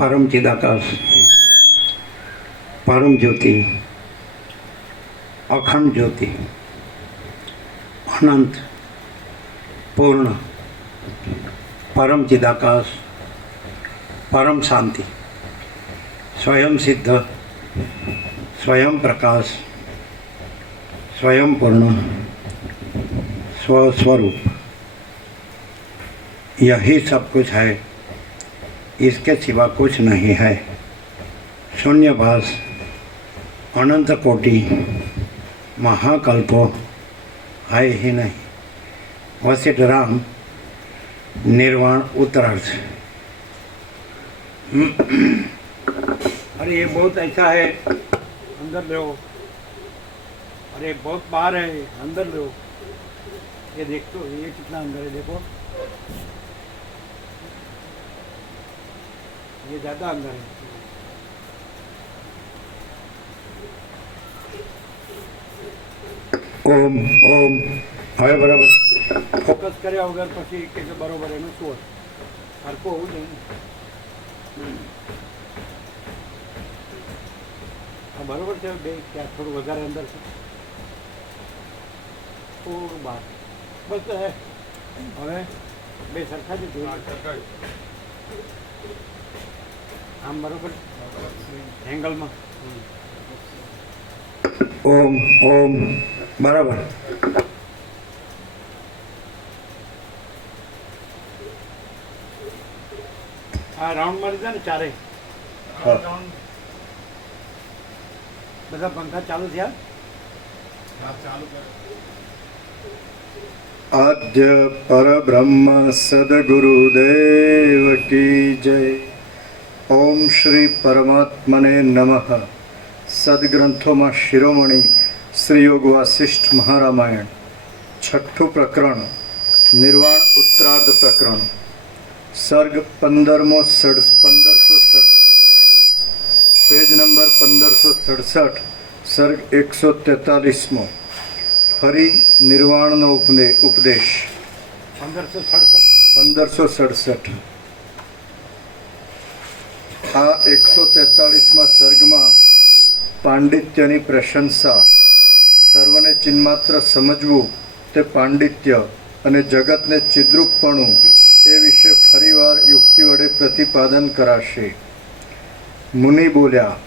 परम चिदाकाश, परम ज्योति, अखंड ज्योति, अनंत पूर्ण परम चिदाकाश, परम शांति, स्वयं सिद्ध, स्वयं प्रकाश, स्वयं पूर्ण, स्वस्वरूप, यही सब कुछ है, इसके सिवा कुछ नहीं है। शून्यभास, अनंत कोटि, महाकल्पो है ही नहीं। वशिष्ठ राम, निर्वाण उत्तरार्थ। अरे ये बहुत ऐसा है, अंदर लो। अरे बहुत बाहर है, अंदर लो। ये देख तो, ये कितना अंदर है, देखो ये ज़्यादा अंदर है। ओम ओम હવે બરાબર ફોકસ કર્યા વગર પછી કે બરોબર એનું શું હરખું હોવું જોઈએ ને. હા બરોબર છે. બે ક્યાં થોડું વધારે અંદર છે, થોડું બહાર, બસ હવે બે સરખા જ જોઈએ. આમ બરોબર એંગલમાં. ઓમ ઓમ બરાબર. આ રાઉન્ડ મારી દે ને ચારે. બધા પંખા ચાલુ થયા. आद्य परब्रह्म सद्गुरुदेव की जय। ओम श्री परमात्मने नमः। सद्ग्रंथों में शिरोमणि श्री योग वासिष्ठ महारामायण, छठ्ठू प्रकरण, निर्वाण उत्तरार्ध प्रकरण, सर्ग 1567, पेज नंबर 1567, सर्ग 143। फरी निर्वाणनो उपदेश 1567। आ 143 सर्गમાં પાંડિત્યની પ્રશંસા, સર્વને ચિન્માત્ર સમજવું તે પાંડિત્ય અને જગતને ચિદ્રૂપપણું એ વિશે ફરીવાર યુક્તિ વડે પ્રતિપાદન કરાશે. મુનિ બોલ્યા,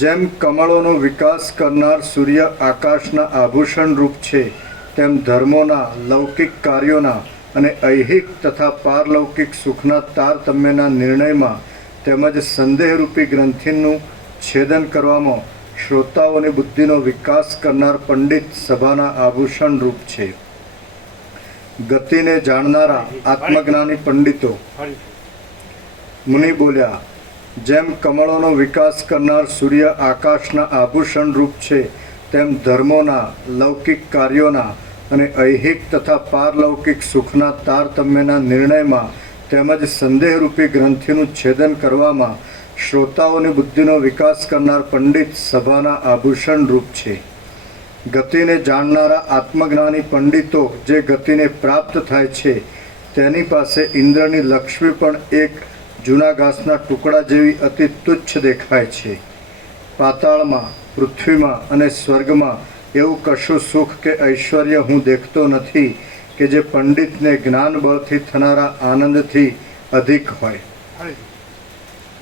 જેમ કમળોનો વિકાસ કરનાર સૂર્ય આકાશના આભૂષણ રૂપ છે, તેમ ધર્મોના, લૌકિક કાર્યોના અને ઐહિક તથા પારલૌકિક સુખના તારતમ્યના નિર્ણયમાં તેમજ સંદેહરૂપી ગ્રંથિનું છેદન કરવામાં શ્રોતાઓની બુદ્ધિનો વિકાસ કરનાર પંડિત સભાના આભૂષણ રૂપ છે. ગતિને જાણનારા આત્મજ્ઞાની પંડિતો. મુનિ બોલ્યા, જેમ કમળોનો વિકાસ કરનાર સૂર્ય આકાશના આભૂષણ રૂપ છે, તેમ ધર્મોના, લૌકિક કાર્યોના અને ઐહિક તથા પારલૌકિક સુખના તારતમ્યના નિર્ણયમાં તેમજ સંદેહરૂપી ગ્રંથિનું છેદન કરવામાં શ્રોતાઓની બુદ્ધિનો વિકાસ કરનાર પંડિત સભાના આભૂષણ રૂપ છે. ગતિને જાણનારા આત્મજ્ઞાની પંડિતો જે ગતિને પ્રાપ્ત થાય છે, તેની પાસે ઇન્દ્રની લક્ષ્મી પણ એક જૂના ઘાસના ટુકડા જેવી અતિ તુચ્છ દેખાય છે. પાતાળમાં, પૃથ્વીમાં અને સ્વર્ગમાં એવું કશું સુખ કે ઐશ્વર્ય હું દેખતો નથી કે જે પંડિતને જ્ઞાન બળથી થનારા આનંદથી અધિક હોય.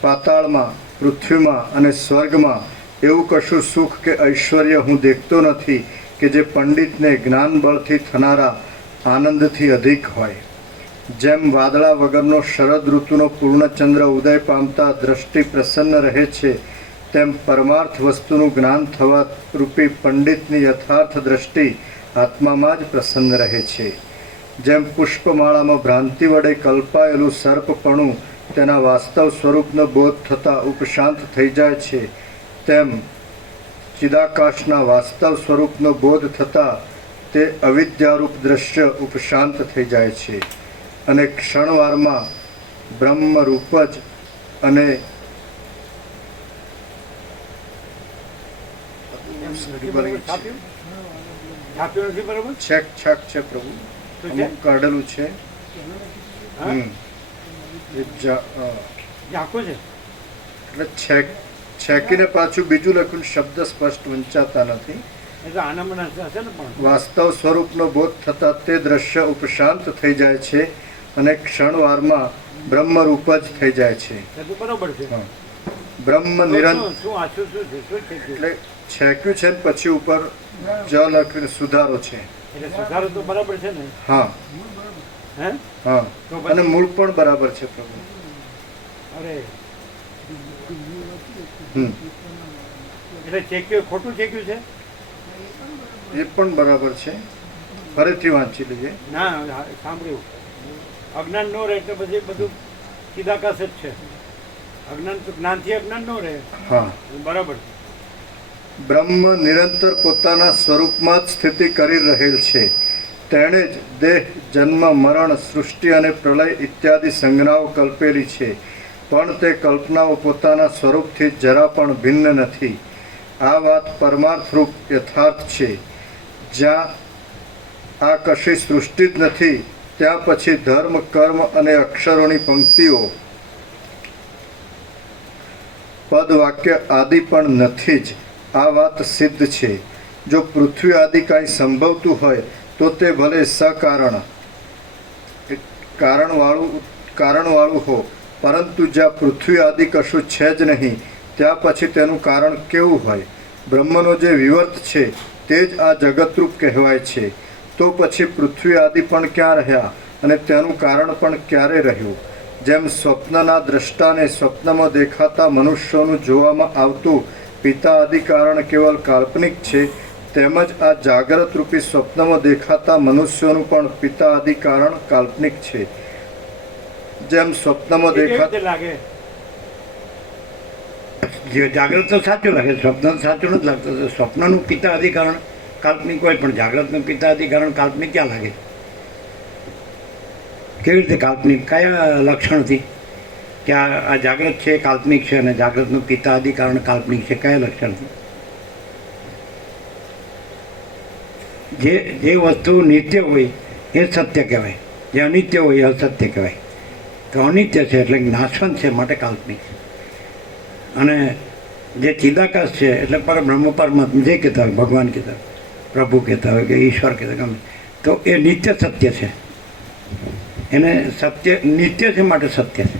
પાતાળમાં, પૃથ્વીમાં અને સ્વર્ગમાં એવું કશું સુખ કે ઐશ્વર્ય હું દેખતો નથી કે જે પંડિતને જ્ઞાન બળથી થનારા આનંદથી અધિક હોય. જેમ વાદળા વગરનો શરદ ઋતુનો પૂર્ણચંદ્ર ઉદય પામતા દ્રષ્ટિ પ્રસન્ન રહે છે, તેમ પરમાર્થ વસ્તુનું જ્ઞાન થવા રૂપી પંડિતની યથાર્થ દ્રષ્ટિ આત્મામાં જ પ્રસન્ન રહે છે. જેમ પુષ્પમાળામાં ભ્રાંતિ વડે કલ્પાયેલું સર્પપણું તેના વાસ્તવ સ્વરૂપનો બોધ થતાં ઉપશાંત થઈ જાય છે, તેમ ચિદાકાશના વાસ્તવ સ્વરૂપનો બોધ થતાં તે અવિદ્યારૂપ દ્રશ્ય ઉપશાંત થઈ જાય છે અને ક્ષણવારમાં બ્રહ્મરૂપ જ અને એમ નથી બરાબર બરાબર છે. છાપ્યું છાપ્યું નથી બરાબર છેક છેક છે પ્રભુ શું છે અમુક કાઢેલું છે હા હમ. એ ઝાંખું છે એટલે છેકીને પાછું બીજું લખ્યું શબ્દ સ્પષ્ટ વંચાતા નથી. એ તો આનામાં હશે ને પણ વાસ્તવ સ્વરૂપનો બોધ થતાં તે દ્રશ્ય ઉપશાંત થઈ જાય છે અને ક્ષણવારમાં બ્રહ્મરૂપ જ થઈ જાય છે. એ તો બરોબર છે હા. બ્રહ્મ તો નિરંતર શું આછું શું છે શું છે એટલે છેક્યું છે ને પછી ઉપર જ લખ્યું સુધારો છે. એટલે સુધારો તો બરાબર છે ને હા હે હા તો પછી- અને મૂળ પણ બરાબર છે પ્રભુ. અરે હમ એટલે ચેક્યું ખોટું ચેક્યું છે એ પણ બરાબર છે. ફરીથી વાંચી લઈએ. ના સાંભળ્યું અજ્ઞાન નો રહે એટલે પછી બધું ચિદાકાશ જ છે. અજ્ઞાન તો જ્ઞાનથી અજ્ઞાન નો રહે હા બરાબર છે. બ્રહ્મ નિરંતર પોતાના સ્વરૂપમાં જ સ્થિતિ કરી રહેલ છે. તેણે જ દેહ જન્મ મરણ સૃષ્ટિ અને પ્રલય ઇત્યાદિ સંજ્ઞાઓ કલ્પેલી છે, પણ તે કલ્પનાઓ પોતાના સ્વરૂપથી જરા પણ ભિન્ન નથી. આ વાત પરમાર્થરૂપ યથાર્થ છે. જ્યાં આ કશી સૃષ્ટિ જ નથી ત્યાં પછી ધર્મ કર્મ અને અક્ષરોની પંક્તિઓ પદ વાક્ય આદિ પણ નથી જ. આ વાત સિદ્ધ છે. જો પૃથ્વી આદિ કાંઈ સંભવતું હોય તો તે ભલે સકારણ કારણવાળું હો, પરંતુ જ્યાં પૃથ્વી આદિ કશું છે જ નહીં ત્યાં પછી તેનું કારણ કેવું હોય? બ્રહ્મનો જે વિવર્ત છે તે જ આ જગતરૂપ કહેવાય છે. તો પછી પૃથ્વી આદિ પણ ક્યાં રહ્યા અને તેનું કારણ પણ ક્યારે રહ્યું? જેમ સ્વપ્નના દ્રષ્ટાને સ્વપ્નમાં દેખાતા મનુષ્યોનું જોવામાં આવતું પિતા આદિ કારણ કેવલ કાલ્પનિક છે, તેમજ આ જાગ્રત રૂપી સ્વપ્નમાં દેખાતા મનુષ્યોનું પણ પિતા આદિ કારણ કાલ્પનિક છે. જેમ સ્વપ્નમાં એ કેવી દેખાતા રીતે લાગે જે જાગ્રત તો સાચું લાગે, સ્વપ્ન તો સાચું નથી લાગતું. તો સ્વપ્નનું પિતા અધિકરણ કાલ્પનિક હોય, પણ જાગ્રતનું પિતા અધિકરણ કાલ્પનિક ક્યાં લાગે? કેવી રીતે કાલ્પનિક? કયા લક્ષણથી કે આ જાગ્રત છે કાલ્પનિક છે અને જાગ્રતનું પિતા અધિકરણ કાલ્પનિક છે? કયા લક્ષણથી? જે વસ્તુ નિત્ય હોય એ સત્ય કહેવાય, જે અનિત્ય હોય એ અસત્ય કહેવાય. તો અનિત્ય છે એટલે નાશવંત છે, માટે કાલ્પનિક છે. અને જે ચિદાકાશ છે એટલે પરબ્રહ્મ પરમાત્મા જે કહેતા હોય, ભગવાન કહેતા હોય, પ્રભુ કહેતા હોય કે ઈશ્વર કહેતા ગમે, તો એ નિત્ય સત્ય છે. એને સત્ય નિત્ય છે માટે સત્ય છે,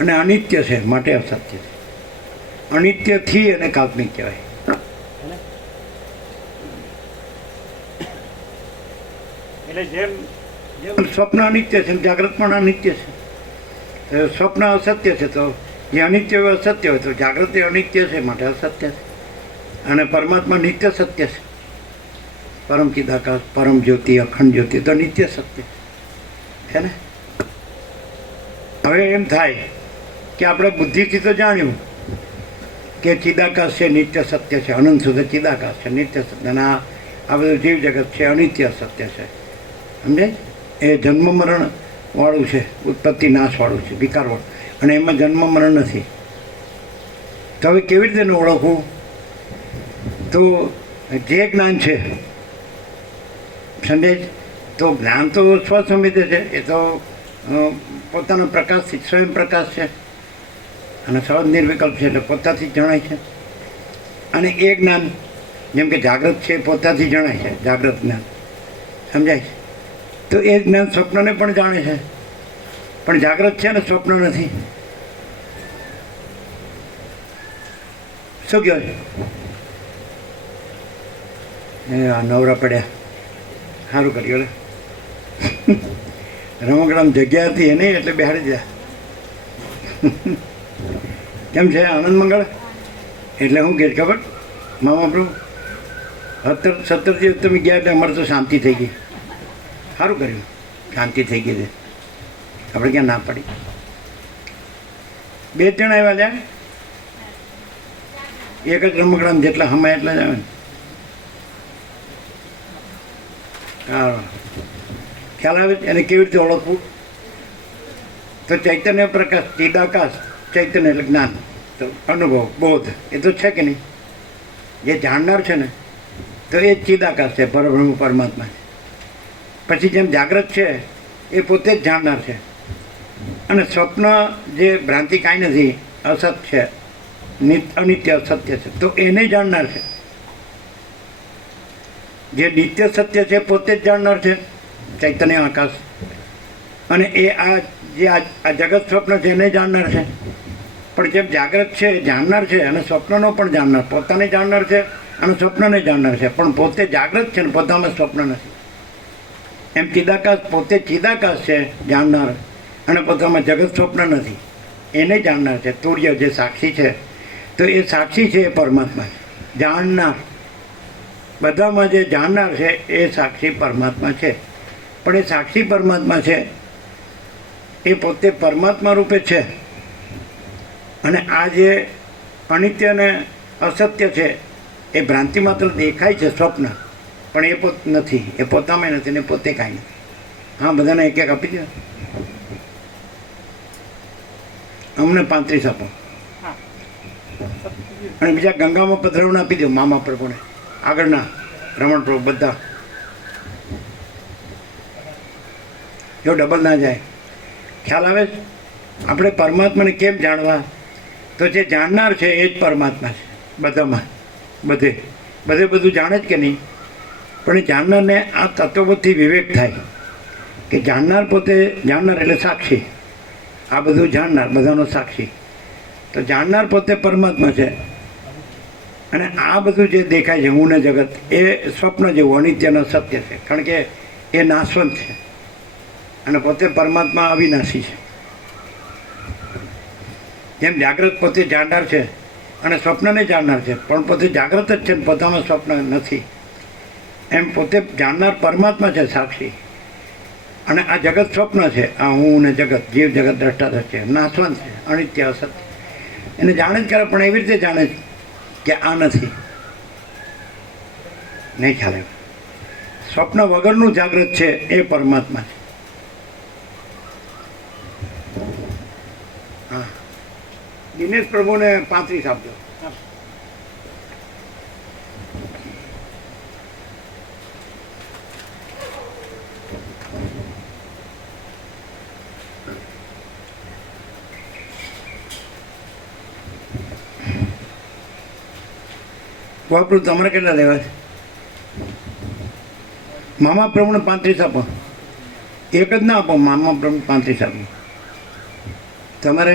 અને અનિત્ય છે માટે અસત્ય છે. અનિત્યથી એને કાલ્પનિક કહેવાય. એટલે જેમ જેમ સ્વપ્ન અનિત્ય છે, જાગ્રત પણ અનિત્ય છે. તો સ્વપ્ન અસત્ય છે, તો જે અનિત્ય હોય અસત્ય હોય, તો જાગ્રત એ અનિત્ય છે માટે અસત્ય છે. અને પરમાત્મા નિત્ય સત્ય છે. પરમ ચિદાકાશ, પરમ જ્યોતિ, અખંડ જ્યોતિ તો નિત્ય સત્ય છે ને. હવે એમ થાય કે આપણે બુદ્ધિથી તો જાણ્યું કે ચિદાકાશ છે, નિત્ય સત્ય છે, અનંત સુધી ચિદાકાશ છે, નિત્ય સત્ય, અને આ બધું જીવ જગત છે અનિત્ય સત્ય છે. સમજે? એ જન્મ મરણ વાળું છે, ઉત્પત્તિ નાશ વાળું છે, વિકારવાળું, અને એમાં જન્મ મરણ નથી. તો હવે કેવી રીતે એને ઓળખવું? તો જે જ્ઞાન છે, સમજે? તો જ્ઞાન તો સ્વસંવેદે છે, એ તો પોતાનો પ્રકાશથી સ્વયં પ્રકાશ છે, અને સહજ નિર્વિકલ્પ છે એટલે પોતાથી જ જણાય છે. અને એ જ્ઞાન જેમ કે જાગ્રત છે એ પોતાથી જણાય છે, જાગ્રત જ્ઞાન, સમજાય છે? તો એ જ્ઞાન સ્વપ્નને પણ જાણે છે, પણ જાગ્રત છે ને સ્વપ્ન નથી. શું કહો છો? એ આ નવરા પડ્યા, સારું કર્યું. રમકડામાં જગ્યા હતી એ નહીં એટલે બેહાડી દીધા. કેમ છે આનંદ મંગળ? એટલે હું કે ખબર મામા પ્રભુ 17 દિવસ તમે ગયા એટલે અમારે તો શાંતિ થઈ ગઈ. સારું કર્યું, શાંતિ થઈ ગઈ છે. આપણે ક્યાં ના પડી? 2 જણ આવ્યા જાય, એક જ રમકડામાં જેટલા હમાય એટલા જ આવે ને. હા, ખ્યાલ આવે છે? એને કેવી રીતે ઓળખવું? તો ચૈતન્ય પ્રકાશ, ચિદાકાશ, ચૈતન્ય એટલે જ્ઞાન, તો અનુભવ, બોધ, એ તો છે કે નહીં? જે જાણનાર છે ને તો એ જ ચિદાકાશ છે, પરબ્રહ્મ પરમાત્મા છે. પછી જેમ જાગ્રત છે એ પોતે જ જાણનાર છે, અને સ્વપ્ન જે ભ્રાંતિ કાંઈ નથી, અસત છે, અનિત્ય સત્ય છે, તો એને જાણનાર છે. જે નિત્ય સત્ય છે પોતે જ જાણનાર છે, ચૈતન્ય આકાશ. અને એ જે આ જગત સ્વપ્ન છે એને જાણનાર છે. પણ જેમ જાગ્રત છે એ જાણનાર છે અને સ્વપ્નનો પણ જાણનાર, પોતાને જાણનાર છે અને સ્વપ્નને જાણનાર છે, પણ પોતે જાગ્રત છે ને પોતામાં સ્વપ્ન નથી. એમ ચિદાકાશ પોતે ચિદાકાશ છે જાણનાર, અને પોતામાં જગત સ્વપ્ન નથી, એને જાણનાર છે. તુર્ય જે સાક્ષી છે, તો એ સાક્ષી છે એ પરમાત્મા છે, જાણનાર. બધામાં જે જાણનાર છે એ સાક્ષી પરમાત્મા છે. પણ એ સાક્ષી પરમાત્મા છે એ પોતે પરમાત્મા રૂપે છે. અને આ જે અનિત્ય અને અસત્ય છે એ ભ્રાંતિ માત્ર દેખાય છે, સ્વપ્ન, પણ એ પોત નથી, એ પોતામાં નથી ને પોતે કાંઈ નથી. હા, બધાને એક એક આપી દો. અમને 35 આપો. અને બીજા ગંગામાં પધરાવને આપી દો, મામા પ્રભુને, આગળના રમણ પ્રભુ, બધા. જો ડબલ ના જાય. ખ્યાલ આવે છે? આપણે પરમાત્માને કેમ જાણવા? તો જે જાણનાર છે એ જ પરમાત્મા છે બધામાં, બધે બધું જાણે જ કે નહીં. પણ એ જાણનારને આ તત્વબોધથી વિવેક થાય કે જાણનાર પોતે જાણનાર એટલે સાક્ષી, આ બધું જાણનાર, બધાનો સાક્ષી. તો જાણનાર પોતે પરમાત્મા છે. અને આ બધું જે દેખાય છે હું ને જગત, એ સ્વપ્ન જેવું અનિત્યનો સત્ય છે, કારણ કે એ નાશવંત છે અને પોતે પરમાત્મા અવિનાશી છે. જેમ જાગ્રત પોતે જાણનાર છે અને સ્વપ્નને જાણનાર છે, પણ પોતે જાગ્રત જ છે ને પોતામાં સ્વપ્ન નથી, એમ પોતે જાણનાર પરમાત્મા છે, સાક્ષી. અને આ જગત સ્વપ્ન છે, આ હું ને જગત, જીવ જગત દ્રષ્ટા છે, નાશવંત છે, અનિત્ય અસત્ય. એને જાણે જ કરે, પણ એવી રીતે જાણે છે કે આ નથી. નહીં ખ્યાલ આવ્યો? સ્વપ્ન વગરનું જાગ્રત છે એ પરમાત્મા છે. હા, દિનેશ પ્રભુને 35 આપજો. વાપરું, તમારે કેટલા લેવા છે? મામા પ્રભુને 35 આપો. એક જ ના આપો, મામા પ્રભુ 35 આપો. તમારે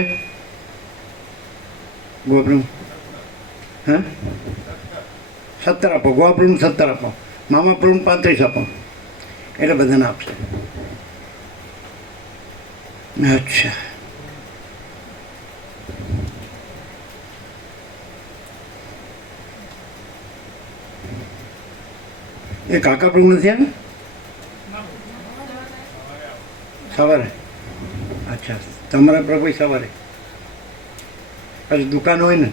ગોપ્રભુ? હા, 17 આપો. ગોપ્રભુને 17 આપો, મામા પ્રભુને 35 આપો, એટલે બધાને આપશે. અચ્છા, એ કાકા પ્રભુ નથી આવ્યા સવારે? અચ્છા, તમારા પ્રભુ સવારે, પછી દુકાન હોય ને.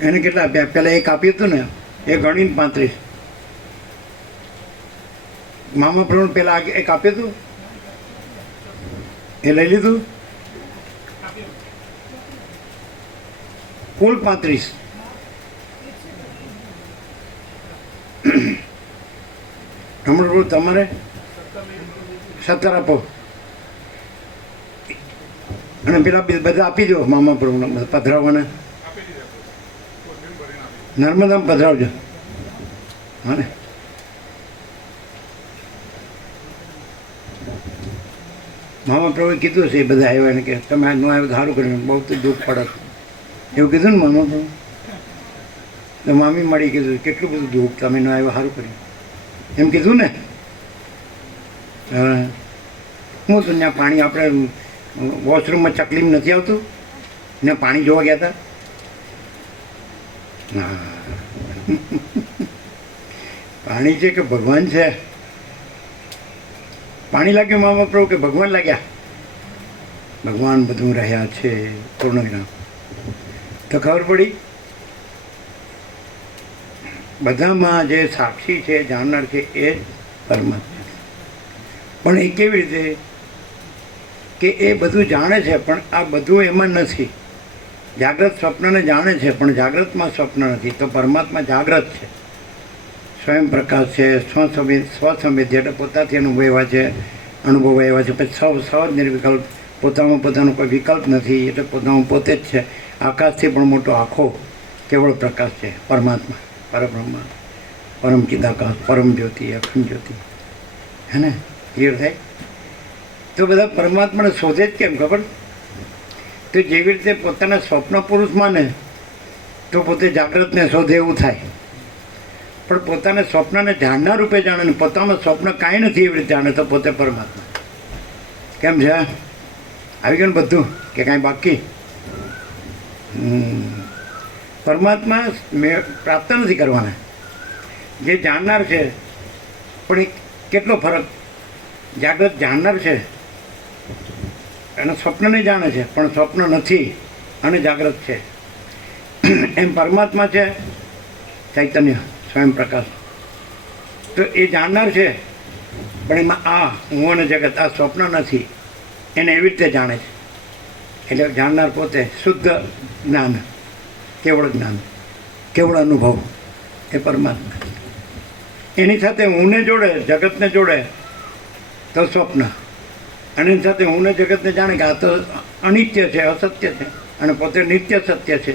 એને કેટલા આપ્યા? પહેલાં એક આપ્યું હતું ને, એ ગણીને 35. મામા પ્રભુ પહેલાં એક આપ્યું હતું, એ લઈ લીધું, કુલ 35. રમણ પ્રભુ તમારે 17 આપો. અને પેલા બધા આપી દો મામા પ્રભુને, પધરાવવાના. નર્મદામાં પધરાવજો. હા ને, મામા પ્રભુએ કીધું છે એ બધા આવ્યા ને કે તમે ન આવ્યો તો સારું કર્યું, બહુ તો દુઃખ પડે, એવું કીધું ને મામા પ્રભુ. તો મામી મળી કીધું કેટલું બધું દુઃખ, તમે ન આવ્યો સારું કર્યું, એમ કીધું ને. હા, હું તો ત્યાં પાણી, આપણે વોશરૂમમાં ચકલીમાં નથી આવતું ને, પાણી જોવા ગયા હતા. હા, પાણી છે કે ભગવાન છે? પાણી લાગ્યું મામા પ્રભુ કે ભગવાન લાગ્યા? ભગવાન બધું રહ્યા છે, પૂર્ણ જ્ઞાન. તો ખબર પડી બધામાં જે સાક્ષી છે, જાણનાર છે, એ જ પરમાત્મા. પણ એ કેવી રીતે કે એ બધું જાણે છે પણ આ બધું એમાં નથી, જાગ્રત સ્વપ્નને જાણે છે પણ જાગ્રતમાં સ્વપ્ન નથી. તો પરમાત્મા જાગ્રત છે, સ્વયં પ્રકાશ છે, સ્વસંવેદ્ય એટલે પોતાથી અનુભવ્યા છે, અનુભવ એવા છે. પછી સહજ નિર્વિકલ્પ, પોતામાં પોતાનો કોઈ વિકલ્પ નથી, એટલે પોતામાં પોતે જ છે. આકાશથી પણ મોટો આખો કેવળ પ્રકાશ છે પરમાત્મા, પરબ્રહ્મ, પરમ ચિદાકાશ, પરમ જ્યોતિ, અખંડ જ્યોતિ. હે ને? ક્લિયર થાય? તો બધા પરમાત્માને શોધે જ કેમ ખબર? તો જેવી રીતે પોતાના સ્વપ્ન પુરુષ માને તો પોતે જાગ્રતને શોધે એવું થાય. પણ પોતાના સ્વપ્નને જાણનાર રૂપે જાણે ને પોતામાં સ્વપ્ન કાંઈ નથી એવી રીતે જાણે તો પોતે પરમાત્મા. કેમ છે? આવી ગયું ને બધું કે કાંઈ બાકી? પરમાત્મા પ્રાપ્ત નથી કરવાના. જે જાણનાર છે પણ એ કેટલો ફરક, જાગ્રત જાણનાર છે અને સ્વપ્નને જાણે છે પણ સ્વપ્ન નથી અને જાગ્રત છે. એમ પરમાત્મા છે ચૈતન્ય, સ્વયં પ્રકાશ. તો એ જાણનાર છે પણ એમાં આ હું અને જગત આ સ્વપ્ન નથી એને એવી રીતે જાણે છે. એટલે જાણનાર પોતે શુદ્ધ જ્ઞાન, કેવળ જ્ઞાન, કેવળ અનુભવ એ પરમાત્મા. એની સાથે હુંને જોડે, જગતને જોડે તો સ્વપ્ન, અને એની સાથે હુંને જગતને જાણે કે આ તો અનિત્ય છે, અસત્ય છે, અને પોતે નિત્ય સત્ય છે.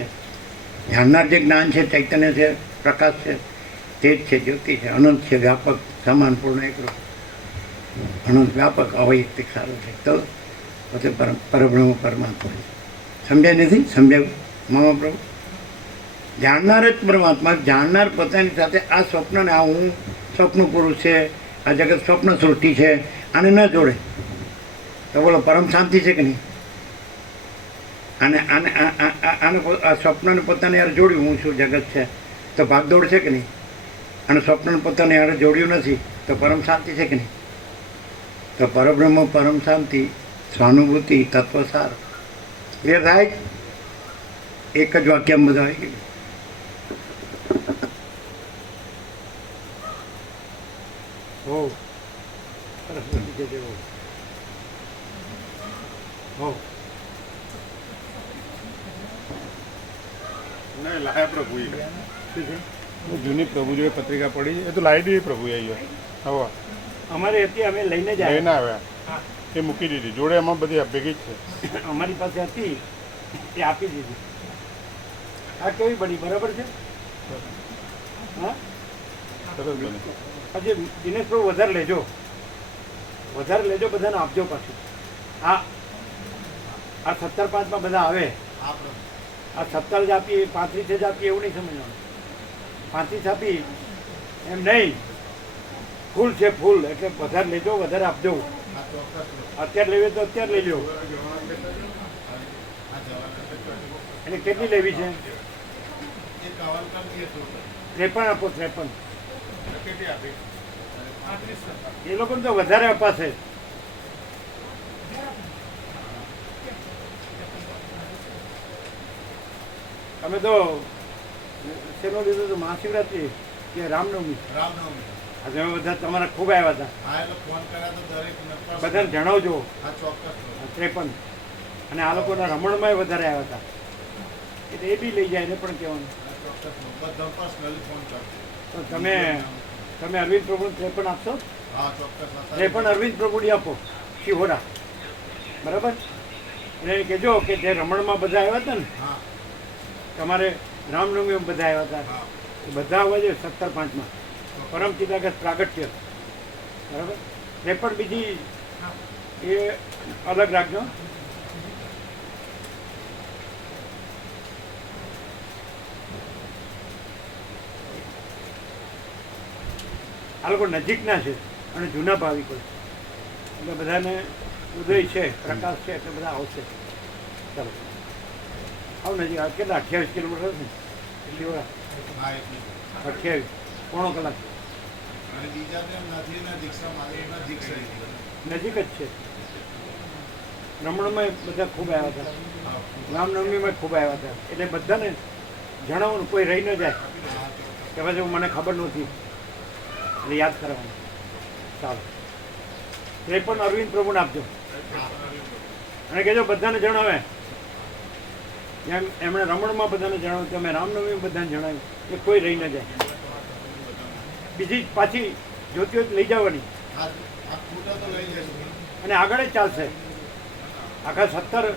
જાણનાર જે જ્ઞાન છે, ચૈતન્ય છે, પ્રકાશ છે, તે જ છે, જ્યોતિ છે, અનંત છે, વ્યાપક, સમાન, પૂર્ણ, એકરૂપ, અનંત, વ્યાપક, અવૈયક્તિક સારું છે. તો પોતે પરબ્રહ્મ પરમાત્મા છે. સમજાય નથી? સમજાયું મામા પ્રભુ? જાણનાર જ પરમાત્મા. જાણનાર પોતાની સાથે આ સ્વપ્નને, આ હું સ્વપ્ન પુરુષ છે, આ જગત સ્વપ્ન સૃષ્ટિ છે, આને ન જોડે તો બોલો પરમ શાંતિ છે કે નહીં? આને આને આને આ સ્વપ્નને પોતાને યાર જોડ્યું, હું છું, જગત છે, તો ભાગદોડ છે કે નહીં? અને સ્વપ્નને પોતાને યાર જોડ્યું નથી તો પરમ શાંતિ છે કે નહીં? તો પરબ્રહ્મ, પરમ શાંતિ, સ્વાનુભૂતિ, તત્વસાર. એ થાય એક જ વાક્યમાં બધા આવી ગયું. હો સરસ્વતી કે દેવો હો નહીં લાયા પ્રભુ શું છે? જૂની પ્રભુ જોડે પત્રિકા પડી એ તો લાવી દીધી પ્રભુ આવ્યો હવે અમારે હતી, અમે લઈને જ લઈને આવ્યા. આવ્યા એ મૂકી દીધી જોડે એમાં બધી ભેગી જ છે. અમારી પાસે હતી એ આપી દીધી. આ કેવી બની? બરાબર છે? હા, સરસ બની. હજી દિનેશ પ્રભુ વધારે લેજો, વધારે લેજો, બધાને આપજો પાછું. આ 17-5 બધા આવે, આ 17 જ આપીએ, 35 જ આપીએ એવું નહીં સમજવાનું. 35 આપી એમ નહીં, ફૂલ છે ફૂલ, એટલે વધારે લેજો, વધારે આપજો. અત્યારે લેવી તો અત્યારે લઈ લો. એને કેટલી લેવી છે? 53 આપો, 53. એ લોકોને તો વધારે અપાશે. તમે તો શેનો લીધો તો મહાશિવરાત્રી કે રામનવમી? આજે અમે બધા તમારા ખૂબ આવ્યા હતા. બધાને જણાવજો. 53. અને આ લોકોના રમણમાં વધારે આવ્યા હતા એટલે એ બી લઈ જાય, એને પણ કહેવાનું. તો તમે અરવિંદ પ્રભુ 53 આપશો? 53 અરવિંદ પ્રભુની આપો, શિહોરા. બરાબર? એટલે એને કહેજો કે જે રમણમાં બધા આવ્યા હતા ને, તમારે રામનવમીમાં બધા આવ્યા હતા, એ બધા આવવા જોઈએ 17-5માં. પરમ ચિદાકાશ પ્રાગટ્ય. બરાબર? એ પણ બીજી એ અલગ રાખજો. આ લોકો નજીકના છે અને જૂના ભાવિકો છે, એટલે બધાને ઉદય છે, પ્રકાશ છે, એટલે બધા આવશે. ચાલો આવ નજીક. આ કેટલા 28 કિલોમીટર છે? એટલી વાર 28 પોણો કલાક નજીક જ છે. રમણમાં બધા ખૂબ આવ્યા હતા, રામનવમીમાં ખૂબ આવ્યા હતા, એટલે બધાને જણાવવાનું, કોઈ રહી ન જાય કે પછી મને ખબર નહોતી, એટલે યાદ કરવાનું. ચાલો 53 અરવિંદ પ્રભુને આપજો અને કહેજો બધાને જણાવે જેમ એમણે રમણમાં બધાને જણાવ્યું, તમે રામનવમી બધાને જણાવ્યું, એ કોઈ રહી ન જાય. બીજી પાછી જ્યોતિઓ લઈ જવાની અને આગળ જ ચાલશે. આખા 17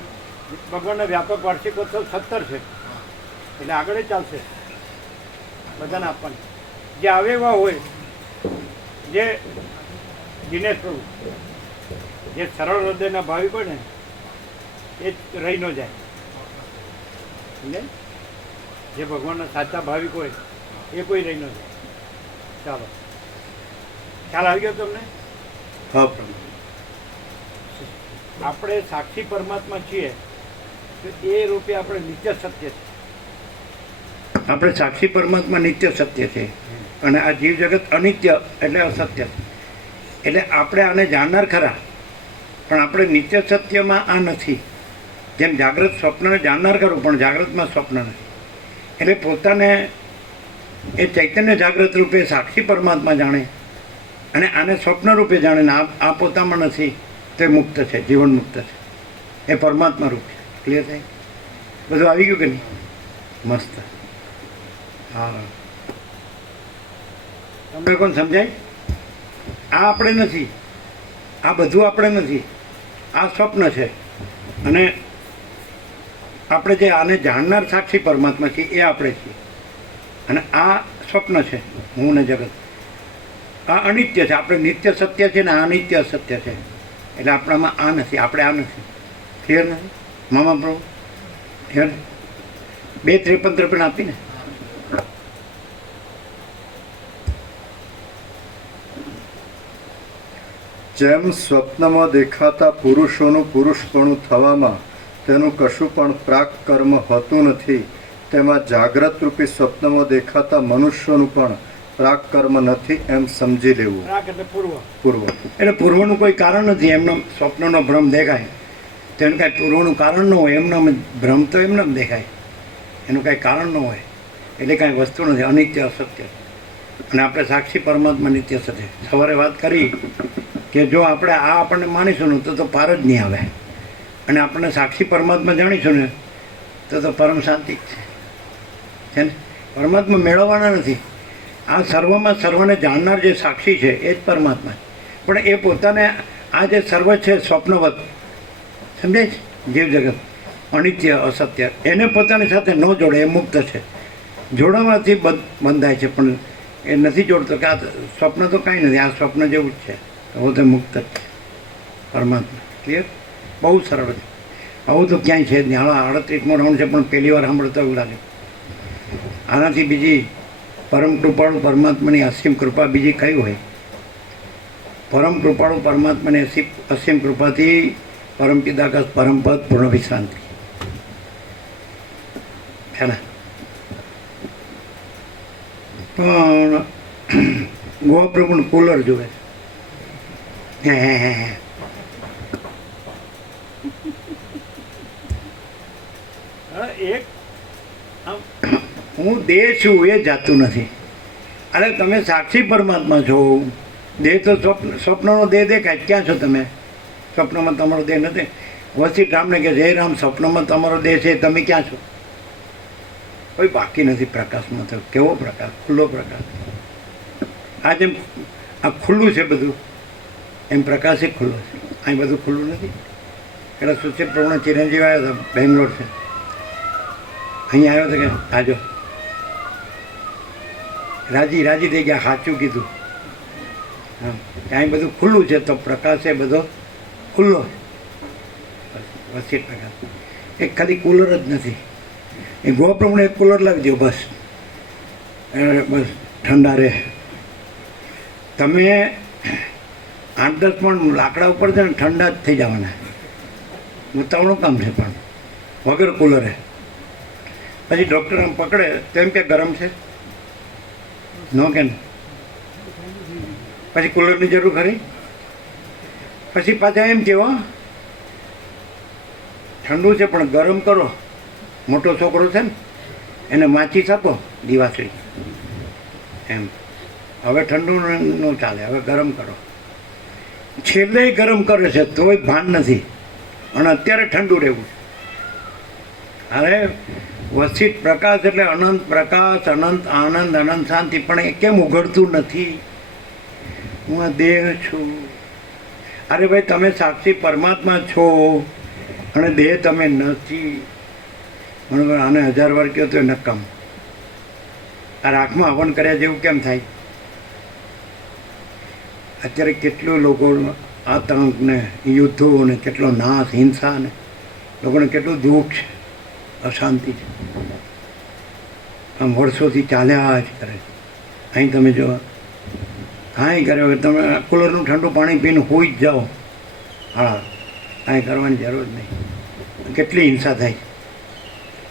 ભગવાનના વ્યાપક વાર્ષિકોત્સવ 17 છે, એટલે આગળ જ ચાલશે બધાને આપવાની. જે આવે એવા હોય, જે દિનેશ પ્રભુ, જે સરળ હૃદયના ભાવિક હોય ને એ રહી ન જાય. સમજે? જે ભગવાનના સાચા ભાવિક હોય એ કોઈ રહી ન જાય. ચાલો, ખ્યાલ આવી ગયો તમને? હા પ્રભુ. આપણે સાક્ષી પરમાત્મા છીએ તો એ રૂપે આપણે નિત્ય સત્ય છે. આપણે સાક્ષી પરમાત્મા નિત્ય સત્ય છે અને આ જીવ જગત અનિત્ય એટલે અસત્ય છે. એટલે આપણે આને જાણનાર ખરા, પણ આપણે નિત્ય સત્યમાં આ નથી. જેમ જાગ્રત સ્વપ્નને જાણનાર ખરું, પણ જાગ્રતમાં સ્વપ્ન નથી. એટલે પોતાને એ ચૈતન્ય જાગ્રત રૂપે સાક્ષી પરમાત્મા જાણે અને આને સ્વપ્ન રૂપે જાણે ને આ પોતામાં નથી, તે મુક્ત છે, જીવન મુક્ત છે. એ પરમાત્મા રૂપ છે. ક્લિયર થાય? બધું આવી ગયું કે નહીં? મસ્ત. હા, તમને કોણ સમજાય? આ આપણે નથી, આ બધું આપણે નથી, આ સ્વપ્ન છે. અને આપણે જે આને જાણનાર સાક્ષી પરમાત્મા છીએ એ આપણે છીએ. અને આ સ્વપ્ન છે, હું ને જગત. આ અનિત્ય છે, આપણે નિત્ય સત્ય છે ને આ અનિત્ય સત્ય છે. એટલે આપણામાં આ નથી, આપણે આ નથી. ક્લિયર નથી મામા પ્રભુ? ક્લિયર? 2:53 પણ આપીને જેમ સ્વપ્નમાં દેખાતા પુરુષોનું પુરુષપણું થવામાં તેનું કશું પણ પ્રાક કર્મ હોતું નથી, તેમાં જાગ્રત રૂપી સ્વપ્નમાં દેખાતા મનુષ્યોનું પણ પ્રાક કર્મ નથી એમ સમજી લેવું. રાગ એટલે પૂર્વ. પૂર્વ એટલે પૂર્વનું કોઈ કારણ નથી. એમનો સ્વપ્નનો ભ્રમ દેખાય તેનું કાંઈ પૂર્વનું કારણ ન હોય. એમનો ભ્રમ તો એમને જ દેખાય, એનું કાંઈ કારણ ન હોય. એટલે કાંઈ વસ્તુ નથી, અનિત્ય અસત્ય. અને આપણે સાક્ષી પરમાત્મા નિત્ય સત્ય. સવારે વાત કરી કે જો આપણે આ આપણને માનીશું ને તો પાર જ નહીં આવે. અને આપણને સાક્ષી પરમાત્મા જાણીશું ને તો પરમ શાંતિ જ છે ને. પરમાત્મા મેળવવાના નથી. આ સર્વમાં સર્વને જાણનાર જે સાક્ષી છે એ જ પરમાત્મા છે. પણ એ પોતાને આ જે સર્વ છે સ્વપ્નવત, સમજે છે? જીવ જગત અનિત્ય અસત્ય, એને પોતાની સાથે ન જોડે એ મુક્ત છે. જોડવાથી બંધાય છે, પણ એ નથી જોડતો કે આ સ્વપ્ન તો કાંઈ નથી, આ સ્વપ્ન જેવું જ છે. તો તે મુક્ત જ છે પરમાત્મા. ક્લિયર? બહુ સરળ છે. આવું તો ક્યાંય છે જ નહીં. હાલ 38મો રાઉન્ડ છે, પણ પહેલી વાર સાંભળતો એવું લાગે. આનાથી બીજી પરમ કૃપાળુ પરમાત્માની અસીમ કૃપા બીજી કઈ હોય? પરમ કૃપાળુ પરમાત્માની અસીમ કૃપાથી પરમ પિતાકાશ પરમપદ પૂર્ણ વિશ્રાંતિ છે ને. પણ ગોવા પ્રભુનું કુલર જોવે છે. એક હું દેહ છું એ જાતું નથી. અરે તમે સાક્ષી પરમાત્મા છો. દેહ તો સ્વપ્નનો દેહ દેખાય. ક્યાં છો તમે? સ્વપ્નમાં તમારો દેહ નથી. વસીઠ રામને કે જય રામ, સ્વપ્નમાં તમારો દેહ છે, તમે ક્યાં છો? કોઈ બાકી નથી પ્રકાશમાં. તો કેવો પ્રકાશ? ખુલ્લો પ્રકાશ. આ જેમ આ ખુલ્લું છે બધું, એમ પ્રકાશ એ ખુલ્લો છે. અહીં બધું ખુલ્લું નથી. એટલે સુશીલ પ્રભુના ચિરંજીવ આવ્યા હતા, બેંગ્લોર છે. અહીંયા આવ્યો હતો કે આજો રાજી થઈ ગયા, સાચું કીધું. હા, અહીં બધું ખુલ્લું છે તો પ્રકાશ એ બધો ખુલ્લો છે. વસીઠ પ્રકાશ. એક ખાલી કુલર જ નથી. એ ગોપ્રભુને એક કુલર લાવી દો બસ, બસ ઠંડા રહે. તમે 8-10 પણ લાકડા ઉપર છે ને ઠંડા જ થઈ જવાના. ઉતાવળું કામ છે પણ વગર કુલરે. પછી ડૉક્ટર આમ પકડે તો એમ કે ગરમ છે નો કે પછી કુલરની જરૂર ખરી? પછી પાછા એમ કેવો ઠંડુ છે પણ ગરમ કરો. મોટો છોકરો છે ને એને માચીસ આપો દિવાસળી એમ. હવે ઠંડુ ન ચાલે, હવે ગરમ કરો. છેલ્લે ગરમ કરે છે તોય ભાન નથી, અને અત્યારે ઠંડુ રહેવું. અરે વસિત પ્રકાશ એટલે અનંત પ્રકાશ, અનંત આનંદ, અનંત શાંતિ. પણ એ કેમ ઉઘડતું નથી? હું આ દેહ છું. અરે ભાઈ, તમે સાક્ષી પરમાત્મા છો અને દેહ તમે નથી. બરાબર? આને 1000 વાર કહો તો એ નકામ. આ રાખમાં હવન કર્યા જેવું કેમ થાય? અત્યારે કેટલું લોકો આતંક ને યુદ્ધો ને કેટલો નાશ, હિંસા ને લોકોને કેટલું દુઃખ છે, અશાંતિ છે. આમ વર્ષોથી ચાલ્યા જ કરે. અહીં તમે જો કાંઈ કર્યો કે તમે કુલરનું ઠંડુ પાણી પીને હોઈ જ જાઓ. હા, કાંઈ કરવાની જરૂર જ નહીં. કેટલી હિંસા થાય.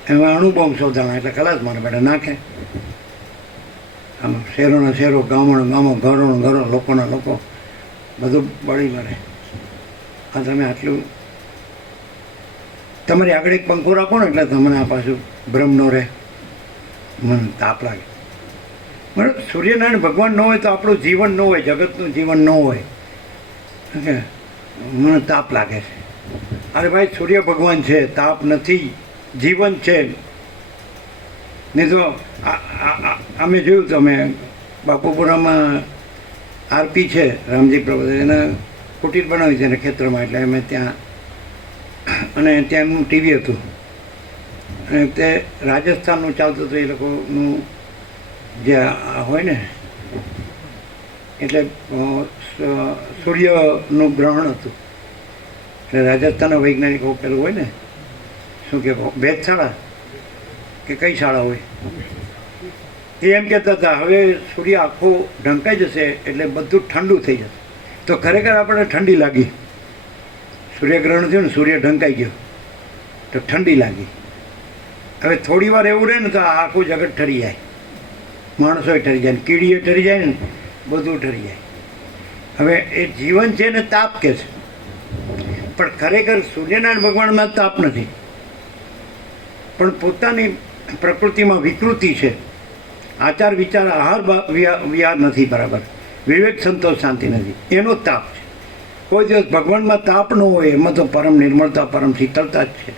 એમાં અણુબોમ્બ શોધાણા એટલે ખલાસ મારે બેટા નાખે. આમ શહેરોના શહેરો, ગામોના ગામો, ઘરોના ઘરો, લોકોના લોકો બધું બળી મળે. આ તમે આટલું તમારી આગળ એક પંખો રાખો ને એટલે તમને આ પાછું ભ્રમ ન રહે. મને તાપ લાગે. બરાબર? સૂર્યનારાયણ ભગવાન ન હોય તો આપણું જીવન ન હોય, જગતનું જીવન ન હોય. ઓકે, મને તાપ લાગે છે. અરે ભાઈ, સૂર્ય ભગવાન છે, તાપ નથી, જીવન છે. નહીં તો અમે જોયું તો અમે બાપુપુરામાં આરપી છે રામજી પ્રભુ, એને કુટીર બનાવી છે એને ખેતરમાં. એટલે અમે ત્યાં, અને ત્યાં એમનું ટીવી હતું અને તે રાજસ્થાનનું ચાલતું હતું. એ લોકોનું જે હોય ને એટલે સૂર્યનું ગ્રહણ હતું. એટલે રાજસ્થાનના વૈજ્ઞાનિકો પેલું હોય ને, શું કે વેધશાળા કે કઈ શાળા હોય, એ એમ કહેતા હતા હવે સૂર્ય આખો ઢંકાઈ જશે એટલે બધું ઠંડુ થઈ જશે. તો ખરેખર આપણને ઠંડી લાગી. સૂર્યગ્રહણ થયું ને, સૂર્ય ઢંકાઈ ગયો તો ઠંડી લાગી. હવે થોડી વાર એવું રહે ને તો આખું જગત ઠરી જાય, માણસોય ઠરી જાય, કીડીએ ઠરી જાય ને, બધું ઠરી જાય. હવે એ જીવન છે ને તાપ કે છે, પણ ખરેખર સૂર્યનારાયણ ભગવાનમાં તાપ નથી, પણ પોતાની પ્રકૃતિમાં વિકૃતિ છે. આચાર વિચાર આહાર વિહાર નથી બરાબર, વિવેક સંતોષ શાંતિ નથી, એનો તાપ છે. કોઈ દિવસ ભગવાનમાં તાપ ન હોય, એમાં તો પરમ નિર્મળતા, પરમ શીતળતા જ છે.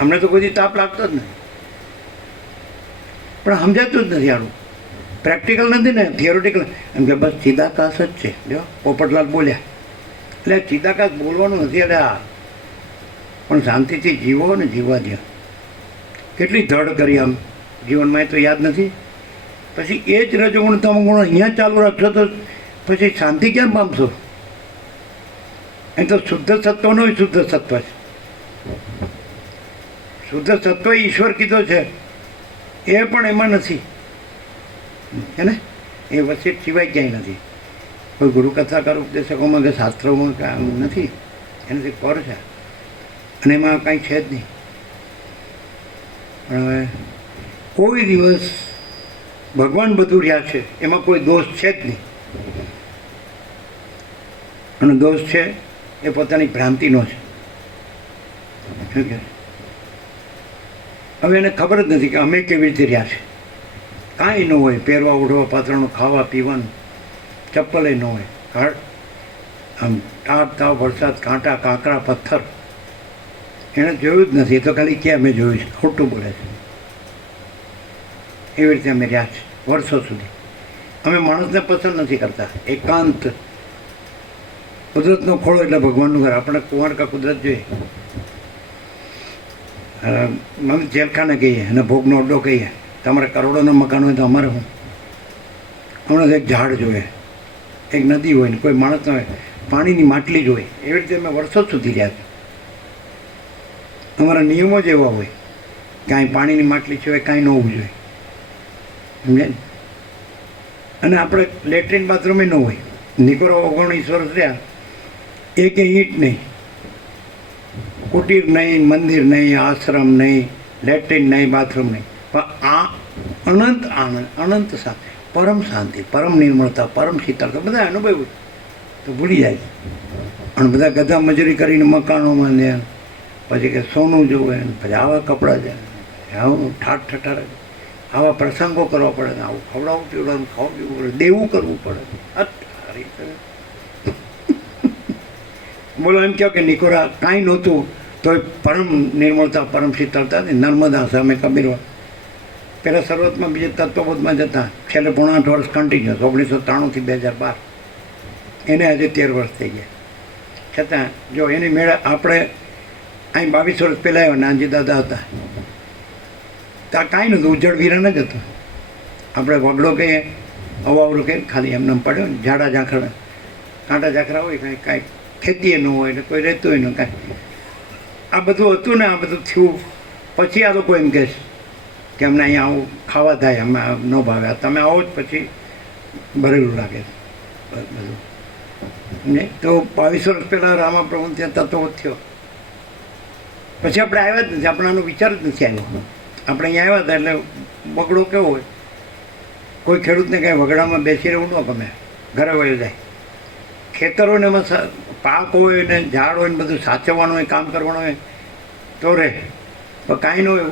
અમને તો કોઈ તાપ લાગતો જ નથી, પણ સમજાતું જ નથી. આનું પ્રેક્ટિકલ નથી ને, થિયોરિટિકલ. એમ કે બસ ચિદાકાશ જ છે. જો પોપટલાલ બોલ્યા એટલે ચિદાકાશ બોલવાનું નથી. એટલે આ પણ શાંતિથી જીવો ને જીવવા દો. કેટલી ધડ કરી આમ જીવનમાં, એ તો યાદ નથી. પછી એ જ રજોગુણ તમોગુણ અહીંયા ચાલુ રાખશો તો પછી શાંતિ ક્યાં પામશો? એ તો શુદ્ધ સત્વનો શુદ્ધ સત્વ છે. શુદ્ધ સત્વ ઈશ્વર કીધો છે, એ પણ એમાં નથી. હે ને? એ વસિત સિવાય ક્યાંય નથી. કોઈ ગુરુકથાકાર ઉપદેશકોમાં કે શાસ્ત્રોમાં કાંઈ નથી. એનાથી પર છે અને એમાં કાંઈ છે જ નહીં. પણ હવે કોઈ દિવસ ભગવાન બધું રહ્યા છે, એમાં કોઈ દોષ છે જ નહીં. અને દોષ છે એ પોતાની ભ્રાંતિનો છે. હવે એને ખબર જ નથી કે અમે કેવી રીતે રહ્યા છે. કાંઈ ન હોય, પહેરવા ઉઠવા પાત્રનું, ખાવા પીવાનું, ચપ્પલે ન હોય. આમ ટાટ તાવ, વરસાદ, કાંટા, કાંકરા, પથ્થર એણે જોયું જ નથી. એ તો ખાલી કે અમે જોયું છે, ખોટું બોલે છે. એવી રીતે અમે રહ્યા છે વર્ષો સુધી. અમે માણસને પસંદ નથી કરતા. એકાંત, કુદરતનો ખોળો એટલે ભગવાનનું ઘર. આપણે કુંવારકા કુદરત જોઈએ. અમે જેલખાને કહીએ અને ભોગનો અડ્ડો કહીએ. તમારે કરોડોના મકાન હોય તો અમારે શું? હમણાં એક ઝાડ જોઈએ, એક નદી હોય ને કોઈ માણસ ન હોય, પાણીની માટલી જ હોય. એવી રીતે અમે વર્ષો સુધી રહ્યા છે. અમારા નિયમો જ એવા હોય, કાંઈ પાણીની માટલી સિવાય કાંઈ ન હોવું જોઈએ. સમજે? અને આપણે લેટ્રિન બાથરૂમે ન હોય. નિકોરો 19 વર્ષ રહ્યા, એક ઈંટ નહીં, કુટીર નહીં, મંદિર નહીં, આશ્રમ નહીં, લેટ્રિન નહીં, બાથરૂમ નહીં. પણ આ અનંત આનંદ, અનંત શાંતિ, પરમ શાંતિ, પરમ નિર્મળતા, પરમ શીતળતા બધા અનુભવ્યું તો ભૂલી જાય છે. અને બધા ગધા મજૂરી કરીને મકાનોમાં ને પછી કે સોનું જોવે, પછી આવા કપડાં છે, આવું ઠાઠ ઠઠાર, આવા પ્રસંગો કરવા પડે ને, આવું ખવડાવવું પીવડાવવું, ખાવું પીવું પડે, દેવું કરવું પડે. બોલો એમ કહો કે નિકોરા કાંઈ નહોતું તોય પરમ નિર્મળતા પરમ શીતળતા ને નર્મદા સામે કબીરવા પહેલાં શરૂઆતમાં બીજે તત્વબોધમાં જતા છેલ્લે 8.5 વર્ષ કન્ટિન્યુઅસ 1993 થી 2012 એને આજે 13 વર્ષ થઈ ગયા. છતાં જો એની મેળા આપણે અહીં 22 વર્ષ પહેલાં આવ્યા નાનજી દાદા હતા ત્યાં કાંઈ નહોતું, ઉજ્જડ વિરાન જ હતું. આપણે વગડો કહીએ અવાવડો કહીએ ખાલી એમને પડ્યો ને ઝાડા ઝાંખરા કાંટા ઝાંખરા હોય કાંઈ કાંઈ ખેતીએ ન હોય ને કોઈ રહેતું હોય ને કાંઈ આ બધું હતું ને આ બધું થયું પછી આ લોકો એમ કહે છે કે અમને અહીંયા આવું ખાવા થાય અમે ન ભાવે તમે આવો જ પછી ભરેલું લાગે બધું ને. તો 22 વર્ષ પહેલાં રામાપ્રભુ ત્યાં તત્વ થયો પછી આપણે આવ્યા જ નથી, આપણે આનો વિચાર જ નથી આવ્યો. આપણે અહીંયા આવ્યા હતા એટલે બગડો કેવો હોય, કોઈ ખેડૂતને કાંઈ વગડામાં બેસી રહેવું ન ગમે, ઘરે વયો જાય. ખેતરોને એમાં પાક હોય ને ઝાડ હોય ને બધું સાચવવાનું હોય, કામ કરવાનું હોય તો રહે, પણ કાંઈ ન હોય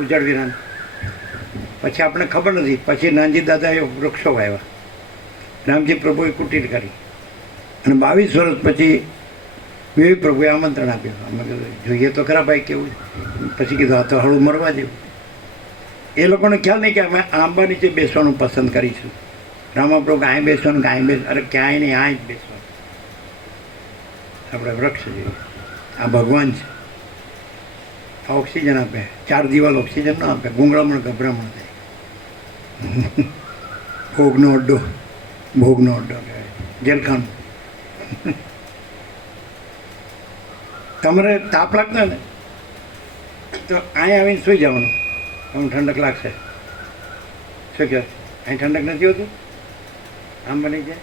ઉજ્જડ વિરાન. પછી આપણે ખબર નથી, પછી નાનજી દાદાએ વૃક્ષો વાવ્યા, રામજી પ્રભુએ કુટીર કરી અને 22 વર્ષ પછી વિવેક પ્રભુએ આમંત્રણ આપ્યું. અમે કીધું જોઈએ તો ખરા ભાઈ કેવું. પછી કીધું આ તો હળું મરવા જેવું. એ લોકોને ખ્યાલ નહીં કે અમે આંબા નીચે બેસવાનું પસંદ કરીશું. રામાપ્રભુ અહીં બેસવાનું કે અહીં અરે ક્યાંય નહીં, અહીં જ બેસવાનું. આપણે વૃક્ષ જોઈએ, આ ભગવાન છે. આ ઓક્સિજન આપે, 4 દિવાલ ઓક્સિજન ન આપે, ગુંગળામણ ગભરામણ થાય. ભોગનો અડ્ડો કહેવાય, જેલખાનું. તમારે તાપ લાગતો હોય ને તો અહીં આવીને સૂઈ જવાનું, તમને ઠંડક લાગશે. શું કહે અહીં ઠંડક નથી હોતું, આમ બની જાય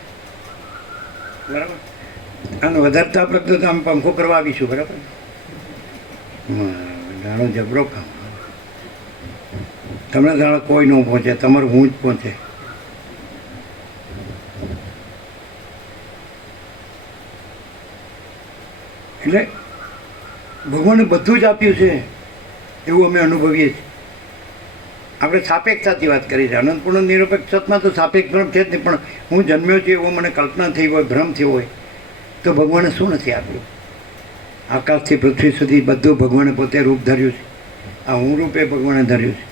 બરાબર. અને વધારે તાપ લાગતો તો અમે પંખો કરવા આવીશું બરાબર. જાણો જબરો કામ, તમને જાણો કોઈ ન પહોંચે, તમારું હું જ પહોંચે. એટલે ભગવાને બધું જ આપ્યું છે એવું અમે અનુભવીએ છીએ. આપણે સાપેક્ષતાથી વાત કરી છે. અનંતપૂર્ણ નિરપેક્ષ સતમાં તો સાપેક્ષ ભ્રમ છે જ નહીં, પણ હું જન્મ્યો છું એવો મને કલ્પના થઈ હોય, ભ્રમ થયો હોય તો ભગવાને શું નથી આપ્યું? આકાશથી પૃથ્વી સુધી બધું ભગવાને પોતે રૂપ ધર્યું છે. આ હું રૂપે ભગવાને ધર્યું છે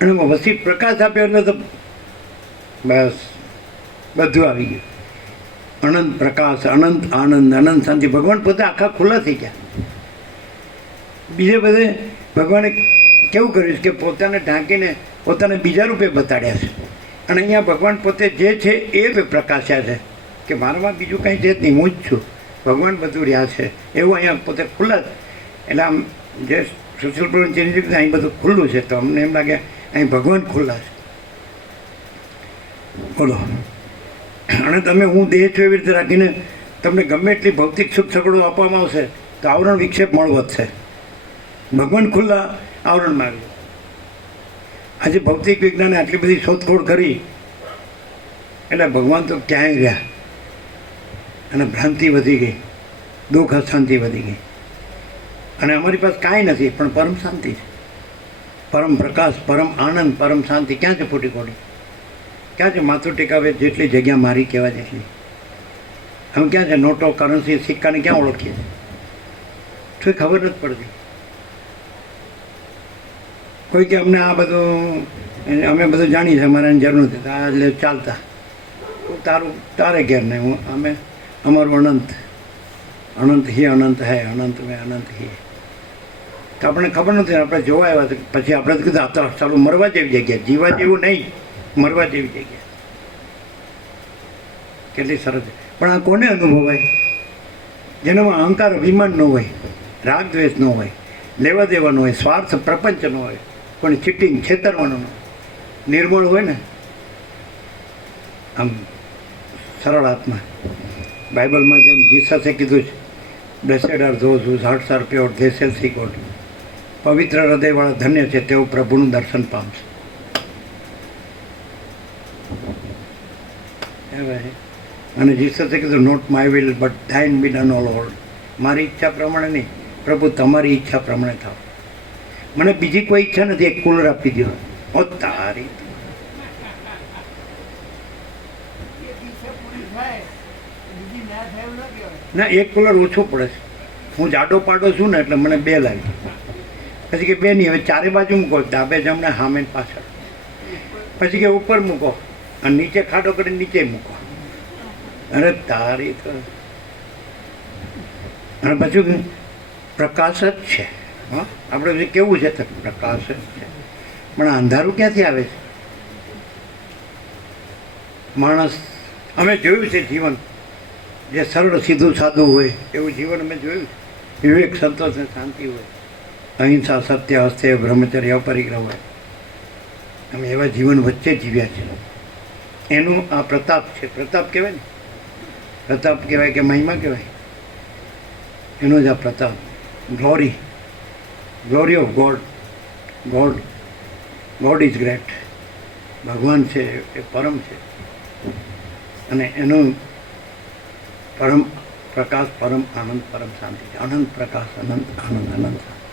અને એમાં વસીત પ્રકાશ આપ્યો એટલે તો બસ બધું આવી ગયું. અનંત પ્રકાશ, અનંત આનંદ, અનંત શાંતિ. ભગવાન પોતે આખા ખુલ્લા થઈ ગયા. બીજે બધે ભગવાને કેવું કર્યું છે કે પોતાને ઢાંકીને પોતાને બીજા રૂપે બતાડ્યા છે. અને અહીંયા ભગવાન પોતે જે છે એ પ્રકાશ્યા છે કે મારામાં બીજું કંઈ છે જ નહીં, હું જ છું. ભગવાન બધું રહ્યા છે એવું અહીંયા પોતે ખુલ્લા જ. એટલે આમ જે સોશિયલ પ્રોબ્લેમ ચેન્જ અહીં બધું ખુલ્લું છે તો અમને એમ લાગે અહીં ભગવાન ખુલ્લા છે. બોલો. અને તમે હું દેહ છું એવી રીતે રાખીને તમને ગમે એટલી ભૌતિક સુખ સગવડો આપવામાં આવશે તો આવરણ વિક્ષેપ મળ વધશે. ભગવાન ખુલ્લા આવરણમાં આવ્યું. આજે ભૌતિક વિજ્ઞાને આટલી બધી શોધખોળ કરી એટલે ભગવાન તો ક્યાંય રહ્યા અને ભ્રાંતિ વધી ગઈ, દુઃખ અશાંતિ વધી ગઈ. અને અમારી પાસે કાંઈ નથી પણ પરમ શાંતિ છે, પરમ પ્રકાશ, પરમ આનંદ, પરમ શાંતિ. ક્યાં છે ફૂટી કોડી? ક્યાં છે માથું ટેકાવે જેટલી જગ્યા મારી કહેવા જેટલી? હવે ક્યાં છે નોટો, કરન્સી, સિક્કાને ક્યાં ઓળખીએ? તો ખબર નથી પડતી. કોઈ કે અમને આ બધું અમે બધું જાણીએ છીએ, અમારે એની જરૂર નથી. આ એટલે ચાલતા તારું તારે ઘેર નહીં, હું અમે અમારું અનંત અનંત હી અનંત હૈ, અનંત મેં અનંત હી. તો આપણને ખબર નથી. આપણે જોવા આવ્યા પછી આપણે તો કીધું આ તો ચાલુ મરવા જેવી જગ્યા, જીવા જેવું નહીં, મરવા જેવી જગ્યા. કેટલી સરસ. પણ આ કોને અનુભવાય? જેનામાં અહંકાર, અભિમાન ન હોય, રાગ દ્વેષ ન હોય, લેવા દેવાનો હોય, સ્વાર્થ પ્રપંચ ન હોય, પણ ચીટિંગ, છેતરવાનું ન હોય, નિર્મળ હોય ને આમ સરળ આત્મા. બાઇબલમાં જેમ જીસસે કીધું છે, blessed are those whose hearts are pure, they shall see God. પવિત્ર હૃદયવાળા ધન્ય છે, તેઓ પ્રભુનું દર્શન પામશે. અને જીસસે કીધું not my will but thine be done all all. મારી ઈચ્છા પ્રમાણે નહીં પ્રભુ, તમારી ઈચ્છા પ્રમાણે થાવ. મને બીજી કોઈ ઈચ્છા નથી, એક કુલર આપી દો. ઓ તારી ના, એક કુલર ઓછું પડે છે. હું જાડો પાડો છું ને એટલે મને 2 લાગે. પછી કે 2 નહીં, હવે ચારે બાજુ મૂકો, ડાબે જમણે સામે ને પાછળ. પછી કે ઉપર મૂકો અને નીચે ખાડો કરીને નીચે મૂકો. અરે તારી તો. અને પછી પ્રકાશ જ છે. હા, આપણે પછી કેવું છે તો પ્રકાશ જ છે, પણ અંધારું ક્યાંથી આવે છે? માણસ અમે જોયું છે જીવન જે સરળ સીધું સાદું હોય એવું જીવન અમે જોયું. વિવેક, સંતોષ અને શાંતિ હોય, અહિંસા, સત્ય, અસ્થેય, બ્રહ્મચર્ય, અપરિગ્રહ હોય. અમે એવા જીવન વચ્ચે જીવ્યા છે. એનું આ પ્રતાપ છે. પ્રતાપ કહેવાય ને, પ્રતાપ કહેવાય કે મહિમા કહેવાય, એનો જ આ Pratap. Glory, glory of God. God is great. ભગવાન છે એ પરમ છે, અને એનું પરમ પ્રકાશ, પરમ આનંદ, પરમ શાંતિ છે. અનંત પ્રકાશ, અનંત આનંદ, અનંત શાંતિ.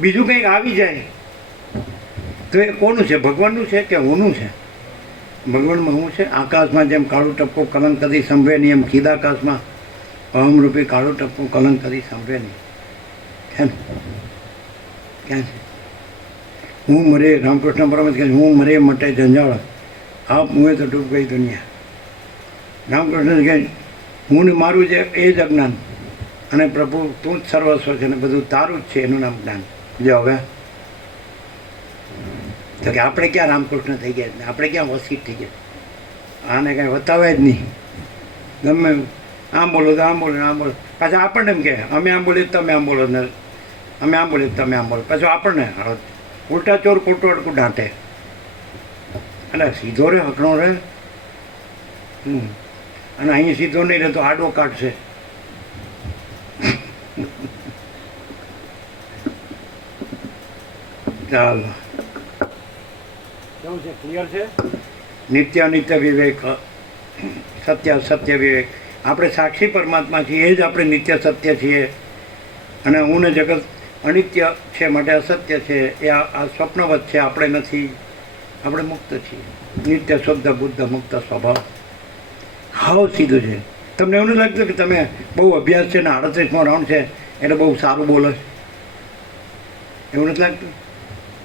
બીજું કંઈક આવી જાય તો એ કોનું છે? ભગવાનનું છે કે હુંનું છે? ભગવાનમાં હું છે. આકાશમાં જેમ કાળું ટપકું કલંક કદી સંભવે નહીં, એમ ચિદાકાશમાં અહમરૂપી કાળું ટપકું કલંક કદી સંભવે નહીં. છે ને? ક્યાં છે? હું મરે, રામકૃષ્ણ પરમહંસ કહે હું મરે મટે જંજાળ, આપ મુએ તો ડૂબ ગઈ દુનિયા. રામકૃષ્ણ કહે હું ને મારું જે એ જ અજ્ઞાન, અને પ્રભુ તું જ સર્વસ્વ છે ને બધું તારું જ છે, એનું નામ જ્ઞાન. જો હવે તો કે આપણે ક્યાં રામકૃષ્ણ થઈ ગયા, આપણે ક્યાં વસીટ થઈ ગયા? આને કાંઈ બતાવે જ નહીં. ગમે આમ બોલો તો આમ બોલો, આમ બોલો. પાછા આપણને એમ કહે અમે આમ બોલીએ તમે આમ બોલો, ને અમે આમ બોલીએ તમે આમ બોલો. પાછું આપણને ઉલટા ચોર ખોટું અડકું ડાંટે. એટલે સીધો રહે, હકણો રહે. અને અહીં સીધો નહીં રહે તો આડો કાઢશે. ચાલો, કેવું છે? ક્લિયર છે? નિત્ય અનિત્ય વિવેક, સત્ય અસત્ય વિવેક. આપણે સાક્ષી પરમાત્મા છીએ, એ જ આપણે નિત્ય સત્ય છીએ. અને હું ને જગત અનિત્ય છે માટે અસત્ય છે, એ આ સ્વપ્નવત છે. આપણે નથી, આપણે મુક્ત છીએ. નિત્ય શુદ્ધ બુદ્ધ મુક્ત સ્વભાવ. હાવ સીધું છે. તમને એવું નથી લાગતું કે તમે બહુ અભ્યાસ છે ને 38મો રાઉન્ડ છે એટલે બહુ સારું બોલો છે? એવું નથી લાગતું?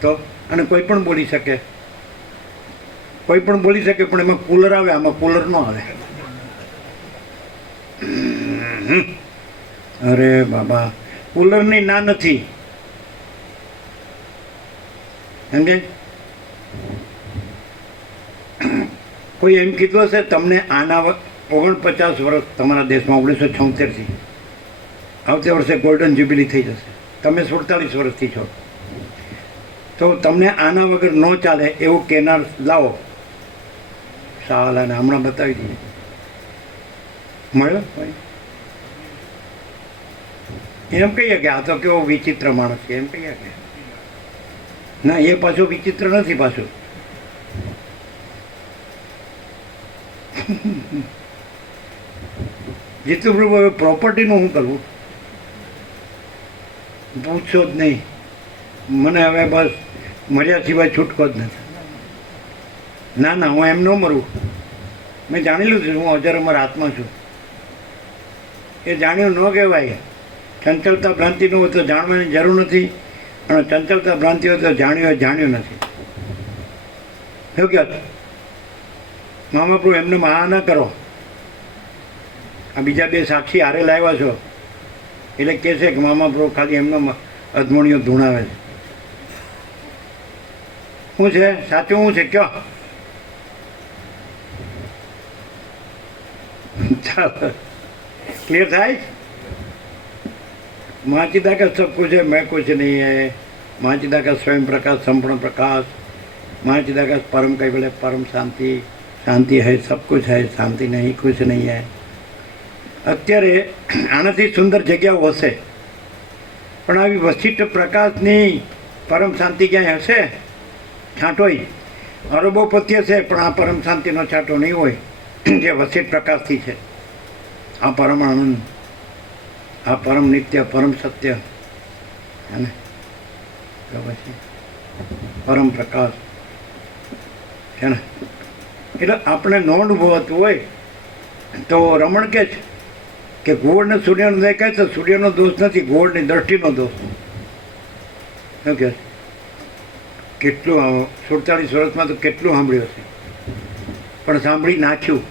તો અને કોઈ પણ બોલી શકે, કોઈ પણ બોલી શકે, પણ એમાં કુલર આવે, આમાં કુલર ન આવે. અરે બાબા, કુલરની ના નથી. સમજે? કોઈ એમ કીધું હશે તમને આના 49 વર્ષ તમારા દેશમાં 1976થી, આવતે વર્ષે ગોલ્ડન જ્યુબિલી થઈ જશે, તમે 47 વર્ષથી છો, તો તમને આના વગર ન ચાલે એવું કેનાર લાવો, સાલાને હમણાં બતાવી દઈએ. મળ્યો? એમ કહીએ કે આ તો કેવો વિચિત્ર માણસ છે, એમ કહીએ કે ના, એ પાછું વિચિત્ર નથી. પાછું જીતુ પ્રભુ, હવે પ્રોપર્ટીનું શું કરવું? પૂછશો જ નહીં. મને હવે બસ મર્યા સિવાય છૂટકો જ નથી. ના ના, હું એમ ન મરું. મેં જાણી લીધું છું, હું અજર અમર આત્મા છું. એ જાણ્યું ન કહેવાય. ચંચલતા ભ્રાંતિ ન હોય તો જાણવાની જરૂર નથી, અને ચંચલતા ભ્રાંતિ હોય તો જાણ્યું નથી. શું કહો મામા પ્રભુ? એમને મહા ન કરો. આ બીજા 2 સાક્ષી હારે લાવ્યા છો એટલે કહે છે કે મામા પ્રભુ ખાલી એમનો અધમણીઓ ધૂણાવે છે. શું છે સાચું? શું છે કયો? ચાલો, ક્લિયર થાય? महाचिदा का सब कुछ है, मैं कुछ नहीं है. महाचिदा का स्वयं प्रकाश, संपूर्ण प्रकाश. महाचिदा का परम कैवल्य, परम शांति. शांति है, सब कुछ है. शांति नहीं, कुछ नहीं है. અત્યારે આનાથી સુંદર જગ્યાઓ હશે, પણ આવી વશિષ્ઠ પ્રકાશની પરમ શાંતિ ક્યાંય હશે? છાંટોય અરબો પથ્ય છે, પણ આ પરમ શાંતિનો છાંટો નહીં હોય જે વશિષ્ઠ પ્રકાશથી છે. આ પરમ આનંદ, આ પરમ નિત્ય, પરમ સત્ય હે ને, તો પછી પરમ પ્રકાશ છે ને. એટલે આપણે ન અનુભવાતું હોય તો રમણ કે છે કે ગોળ ને સૂર્યનો દેખાય તો સૂર્યનો દોષ નથી, ગોળની દ્રષ્ટિનો દોષ. શું કહે? કેટલું 47 વર્ષમાં તો કેટલું સાંભળ્યું હશે, પણ સાંભળી નાખ્યું,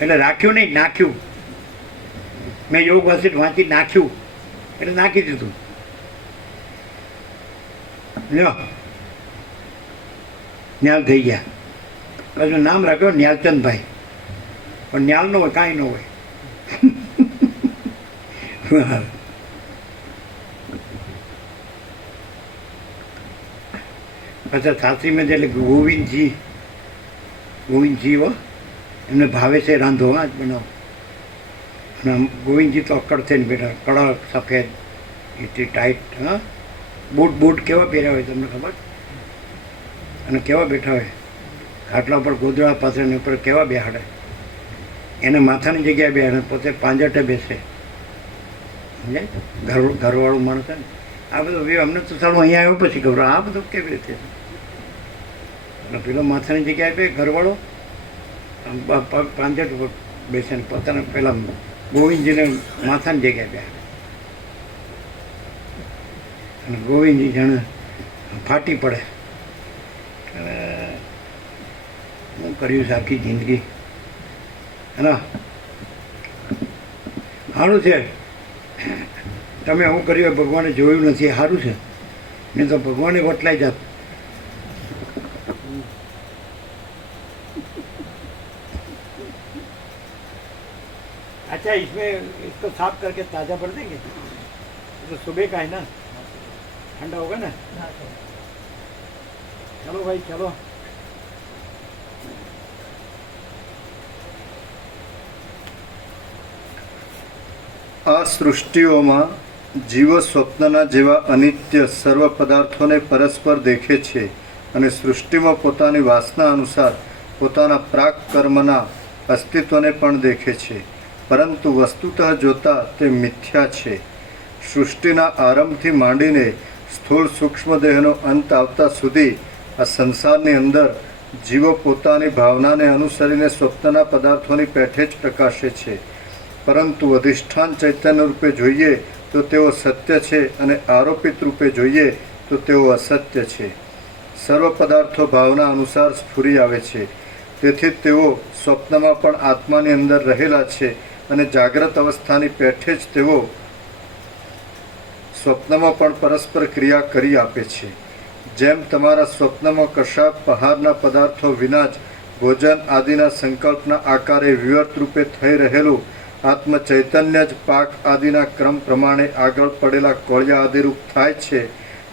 એટલે રાખ્યું નહીં, નાખ્યું. મેં યોગ વાસિત વાંચી નાખ્યું એટલે નાખી દીધું. લ્યો, ન્યાલ થઈ ગયા. પાછું નામ રાખ્યું ન્યાલચંદભાઈ, પણ ન્યાલ ન હોય, કાંઈ ન હોય. પાછા સાસરીમાં એટલે ગોવિંદજી હો, એમને ભાવે છે રાંધો, હા જ બનાવો. અને ગોવિંદજી તો અક્કડ થઈને બેઠા, કડક સફેદ એટલી ટાઈટ, હા. બૂટ કેવા પહેર્યા હોય તમને ખબર? અને કેવા બેઠા હોય, ખાટલા ઉપર ગોદડા પાથરીને ઉપર કેવા બેહાડે, એને માથાની જગ્યાએ બેહાડે, પોતે પાંજટે બેસે. સમજાય? ઘરવાળું માણસ છે ને. આ બધું અમને તો સારું અહીંયા આવ્યો પછી ખબર આ બધું કેવી રીતે. અને પેલો માથાની જગ્યાએ બે ઘરવાળો પાંજટ ઉપર બેસે ને પોતાના પેલા ગોવિંદજીને માથાની જગ્યાએ બેહાડે. અને ગોવિંદજી જાણે ફાટી પડે. અને હું કર્યું છે આખી જિંદગી. હા, સારું છે તમે હું કર્યું ભગવાને જોયું નથી, સારું છે. નહીં તો ભગવાને વટલાઈ જાત. अच्छा, इसमें इसको साफ करके ताज़ा भर देंगे तो सुबह का है ना, ठंडा होगा ना. चलो भाई चलो. આ સૃષ્ટિઓમાં જીવો સ્વપ્નના જેવા અનિત્ય સર્વ પદાર્થોને પરસ્પર દેખે છે અને સૃષ્ટિમાં પોતાની વાસના અનુસાર પોતાના પ્રાક કર્મના અસ્તિત્વને પણ દેખે છે, પરંતુ વસ્તુતઃ જોતા તે મિથ્યા છે. સૃષ્ટિના આરંભથી માંડીને સ્થૂળ સૂક્ષ્મ દેહનો અંત આવતા સુધી આ સંસારની અંદર જીવો પોતાની ભાવનાને અનુસરીને સ્વપ્નના પદાર્થોની પેઠે જ પ્રકાશે છે, પરંતુ અધિષ્ઠાન ચૈતન્ય રૂપે જોઈએ તો તેઓ સત્ય છે અને આરોપિત રૂપે જોઈએ તો તેઓ અસત્ય છે. સર્વ પદાર્થો ભાવના અનુસાર સ્ફુરી આવે છે, તેથી તેઓ સ્વપ્નમાં પણ આત્માની અંદર રહેલા છે અને જાગ્રત અવસ્થાની પેઠે જ તેઓ સ્વપ્નમાં પણ પરસ્પર ક્રિયા કરી આપે છે. જેમ તમારા સ્વપ્નમાં કશા બહારના પદાર્થો વિના જ ભોજન આદિના સંકલ્પના આકારે વિવર્ત રૂપે થઈ રહેલું આત્મ ચૈતન્ય જ પાક આદિના ક્રમ પ્રમાણે આગળ પડેલા કોળિયા આદિરૂપ થાય છે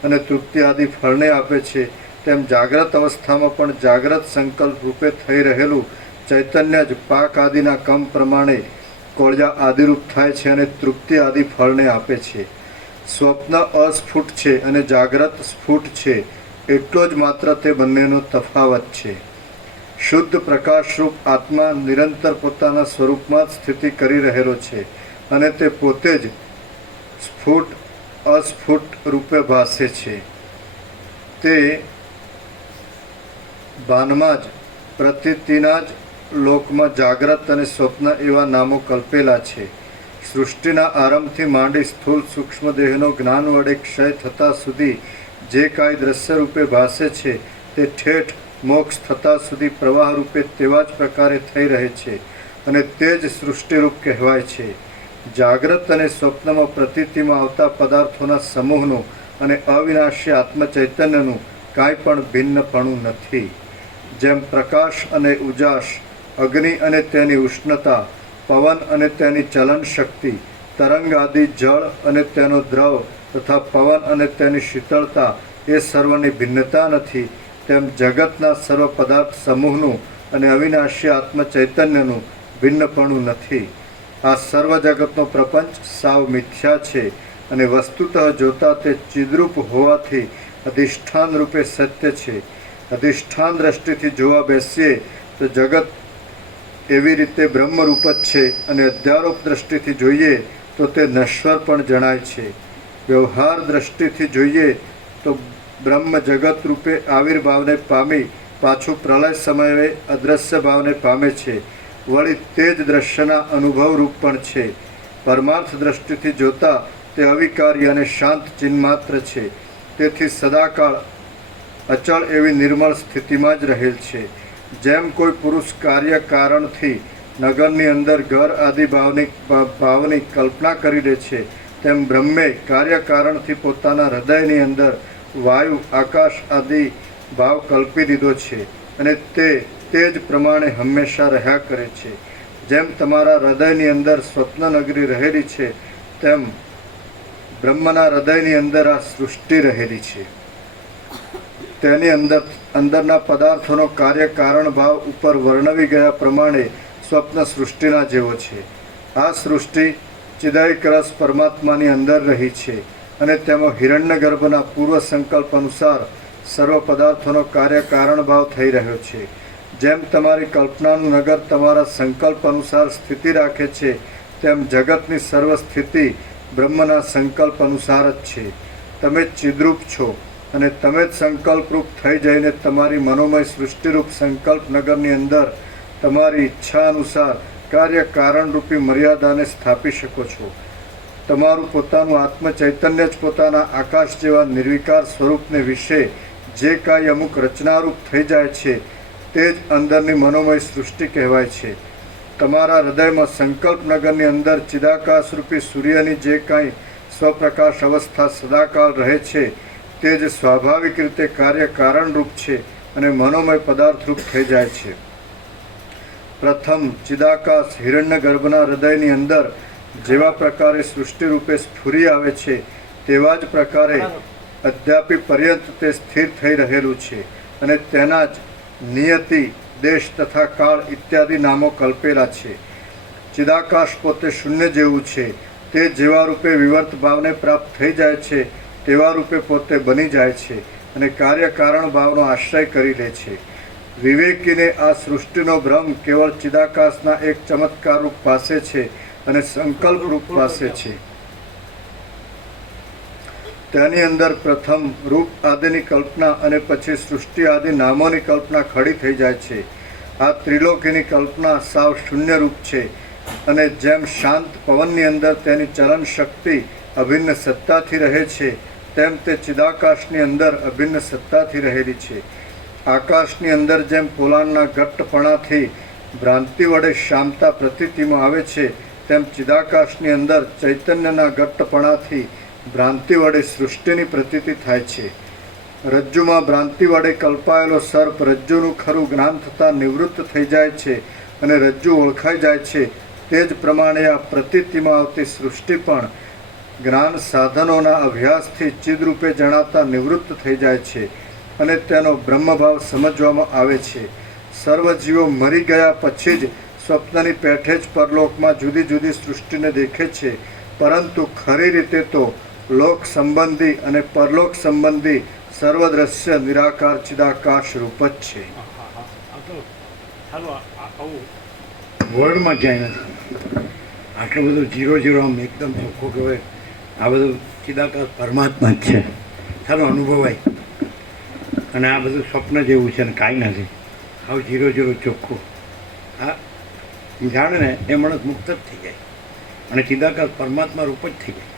અને તૃપ્તિ આદિ ફળને આપે છે, તેમ જાગ્રત અવસ્થામાં પણ જાગ્રત સંકલ્પ રૂપે થઈ રહેલું ચૈતન્ય જ પાક આદિના ક્રમ પ્રમાણે કોળિયા આદિરૂપ થાય છે અને તૃપ્તિ આદિ ફળને આપે છે. સ્વપ્ન અસ્ફુટ છે અને જાગ્રત સ્ફુટ છે, એટલો જ માત્ર તે બંનેનો તફાવત છે. શુદ્ધ પ્રકાશરૂપ આત્મા નિરંતર પોતાના સ્વરૂપમાં જ સ્થિતિ કરી રહેલો છે અને તે પોતે જ સ્ફુટ અસ્ફુટ રૂપે ભાસે છે. તે ભાનમાં જ પ્રતીતિના જ લોકમાં જાગ્રત અને સ્વપ્ન એવા નામો કલ્પેલા છે. સૃષ્ટિના આરંભથી માંડી સ્થૂળ સૂક્ષ્મ દેહનો જ્ઞાન વડે ક્ષય થતાં સુધી જે કાંઈ દ્રશ્ય રૂપે ભાસે છે તે ઠેઠ મોક્ષ થતાં સુધી પ્રવાહ રૂપે તેવા જ પ્રકારે થઈ રહે છે અને તે જ સૃષ્ટિરૂપ કહેવાય છે. જાગ્રત અને સ્વપ્નમાં પ્રતીતિમાં આવતા પદાર્થોના સમૂહનું અને અવિનાશી આત્મચૈતન્યનું કાંઈ પણ ભિન્નપણું નથી. જેમ પ્રકાશ અને ઉજાસ, અગ્નિ અને તેની ઉષ્ણતા, પવન અને તેની ચલન શક્તિ, તરંગ આદિ જળ અને તેનો દ્રવ તથા પવન અને તેની શીતળતા એ સર્વની ભિન્નતા નથી, તેમ જગતના સર્વ પદાર્થ સમૂહનું અને અવિનાશી આત્મચૈતન્યનું ભિન્નપણું નથી. આ સર્વ જગતનો પ્રપંચ સાવ મિથ્યા છે અને વસ્તુતઃ જોતા તે ચિદ્રૂપ હોવાથી અધિષ્ઠાન રૂપે સત્ય છે. અધિષ્ઠાન દ્રષ્ટિથી જોવા બેસીએ તો જગત એવી રીતે બ્રહ્મરૂપ જ છે અને અધ્યારોપ દ્રષ્ટિથી જોઈએ તો તે નશ્વર પણ જણાય છે. વ્યવહાર દ્રષ્ટિથી જોઈએ તો બ્રહ્મ જગત રૂપે આવિર્ભાવને પામી પાછું પ્રલય સમયે અદ્રશ્ય ભાવને પામે છે વળી તે જ દ્રશ્યના અનુભવરૂપ પણ છે. પરમાર્થ દ્રષ્ટિથી જોતા તે અવિકારી અને શાંત ચિન્માત્ર છે. તેથી સદાકાળ અચળ એવી નિર્મળ સ્થિતિમાં જ રહેલ છે. જેમ કોઈ પુરુષ કાર્ય કારણથી નગરની અંદર ઘર આદિ ભાવની કલ્પના કરી દે છે, તેમ બ્રહ્મે કાર્યકારણથી પોતાના હૃદયની અંદર વાયુ આકાશ આદિ ભાવ કલ્પી દીધો છે અને તે જ પ્રમાણે હંમેશા રહ્યા કરે છે. જેમ તમારા હૃદયની અંદર સ્વપ્ન નગરી રહેલી છે, તેમ બ્રહ્મના હૃદયની અંદર આ સૃષ્ટિ રહેલી છે. તેની અંદરના પદાર્થોનો કાર્યકારણ ભાવ ઉપર વર્ણવી ગયા પ્રમાણે સ્વપ્ન સૃષ્ટિના જેવો છે. આ સૃષ્ટિ ચિદાયિક રસ પરમાત્માની અંદર રહી છે અને તેમાં હિરણ્યગર્ભના પૂર્વ સંકલ્પ અનુસાર સર્વ પદાર્થોનો કાર્યકારણ ભાવ થઈ રહ્યો છે. જેમ તમારી કલ્પનાનું નગર તમારા સંકલ્પ અનુસાર સ્થિતિ રાખે છે, તેમ જગતની સર્વ સ્થિતિ બ્રહ્મના સંકલ્પ અનુસાર જ છે. તમે ચિદ્રૂપ છો અને તમે જ સંકલ્પરૂપ થઈ જઈને તમારી મનોમય સૃષ્ટિરૂપ સંકલ્પ નગરની અંદર તમારી ઈચ્છા અનુસાર કાર્ય કારણરૂપી મર્યાદાને સ્થાપી શકો છો. તમારું પોતાનું આત્મ ચૈતન્ય જ પોતાના આકાશ જેવા નિર્વિકાર સ્વરૂપને વિશે જે કાંઈ અમુક રચનારૂપ થઈ જાય છે, તે જ અંદરની મનોમય સૃષ્ટિ કહેવાય છે. તમારા હૃદયમાં સંકલ્પ નગરની અંદર ચિદાકાશરૂપી સૂર્યની જે કાંઈ સ્વપ્રકાશ અવસ્થા સદાકાળ રહે છે, તે જ સ્વાભાવિક રીતે કાર્ય કારણરૂપ છે અને મનોમય પદાર્થરૂપ થઈ જાય છે. પ્રથમ ચિદાકાશ હિરણ્યગર્ભના હૃદયની અંદર જેવા પ્રકારે સૃષ્ટિ રૂપે સ્ફુરી આવે છે, તેવા જ પ્રકારે અદ્યાપી પર્યંત તે સ્થિર થઈ રહેલું છે અને તેના જ નિયતિ, દેશ તથા કાળ ઇત્યાદિ નામો કલ્પેલા છે. ચિદાકાશ પોતે શૂન્ય જેવું છે. તે જેવા રૂપે વિવર્ત ભાવને પ્રાપ્ત થઈ જાય છે, તેવા રૂપે પોતે બની જાય છે અને કાર્યકારણ ભાવનો આશ્રય કરી લે છે. વિવેકીને આ સૃષ્ટિનો ભ્રમ કેવળ ચિદાકાશના એક ચમત્કાર રૂપ પાસે છે અને સંકલ્પ રૂપ પાસે છે. તેની અંદર પ્રથમ રૂપ આદિની કલ્પના અને પછી સૃષ્ટિ આદિ નામોની કલ્પના ખડી થઈ જાય છે. આ ત્રિલોકીની કલ્પના સાવ શૂન્ય રૂપ છે અને જેમ શાંત પવનની અંદર તેની ચલન શક્તિ અભિન્ન સત્તાથી રહે છે, તેમ તે ચિદાકાશની અંદર અભિન્ન સત્તાથી રહેલી છે. આકાશની અંદર જેમ પોલાણના ઘટ્ટપણાથી ભ્રાંતિ વડે શામતા પ્રતીતિમાં આવે છે, તેમ ચિદાકાશની અંદર ચૈતન્યના ઘટ્ટપણાથી ભ્રાંતિ વડે સૃષ્ટિની પ્રતીતિ થાય છે. રજ્જુમાં ભ્રાંતિ વડે કલ્પાયેલો સર્પ રજ્જુનું ખરું જ્ઞાન થતાં નિવૃત્ત થઈ જાય છે અને રજ્જુ ઓળખાઈ જાય છે. તે જ પ્રમાણે આ પ્રતીતિમાં આવતી સૃષ્ટિ પણ જ્ઞાન સાધનોના અભ્યાસથી ચિદરૂપે જણાતા નિવૃત્ત થઈ જાય છે અને તેનો બ્રહ્મભાવ સમજવામાં આવે છે. સર્વ જીવો મરી ગયા પછી જ સ્વપ્નની પેઠે જ પરલોકમાં જુદી જુદી સૃષ્ટિને દેખે છે, પરંતુ ખરી રીતે તો લોક સંબંધી અને પરલોક સંબંધી સર્વદ્રશ્ય નિરાકાર ચિદાકાશ રૂપ જ છે. વર્ડમાં ક્યાંય નથી. આટલું બધું 0-0 આમ એકદમ ચોખ્ખું કહેવાય. આ બધું ચિદાકાશ પરમાત્મા જ છે, સારું અનુભવાય. અને આ બધું સ્વપ્ન જેવું છે ને કાંઈ નથી. આવ 0-0 ચોખ્ખું. હા, જાણે ને એ માણસ મુક્ત જ થઈ જાય અને ચિદાકાશ પરમાત્મા રૂપ જ થઈ જાય.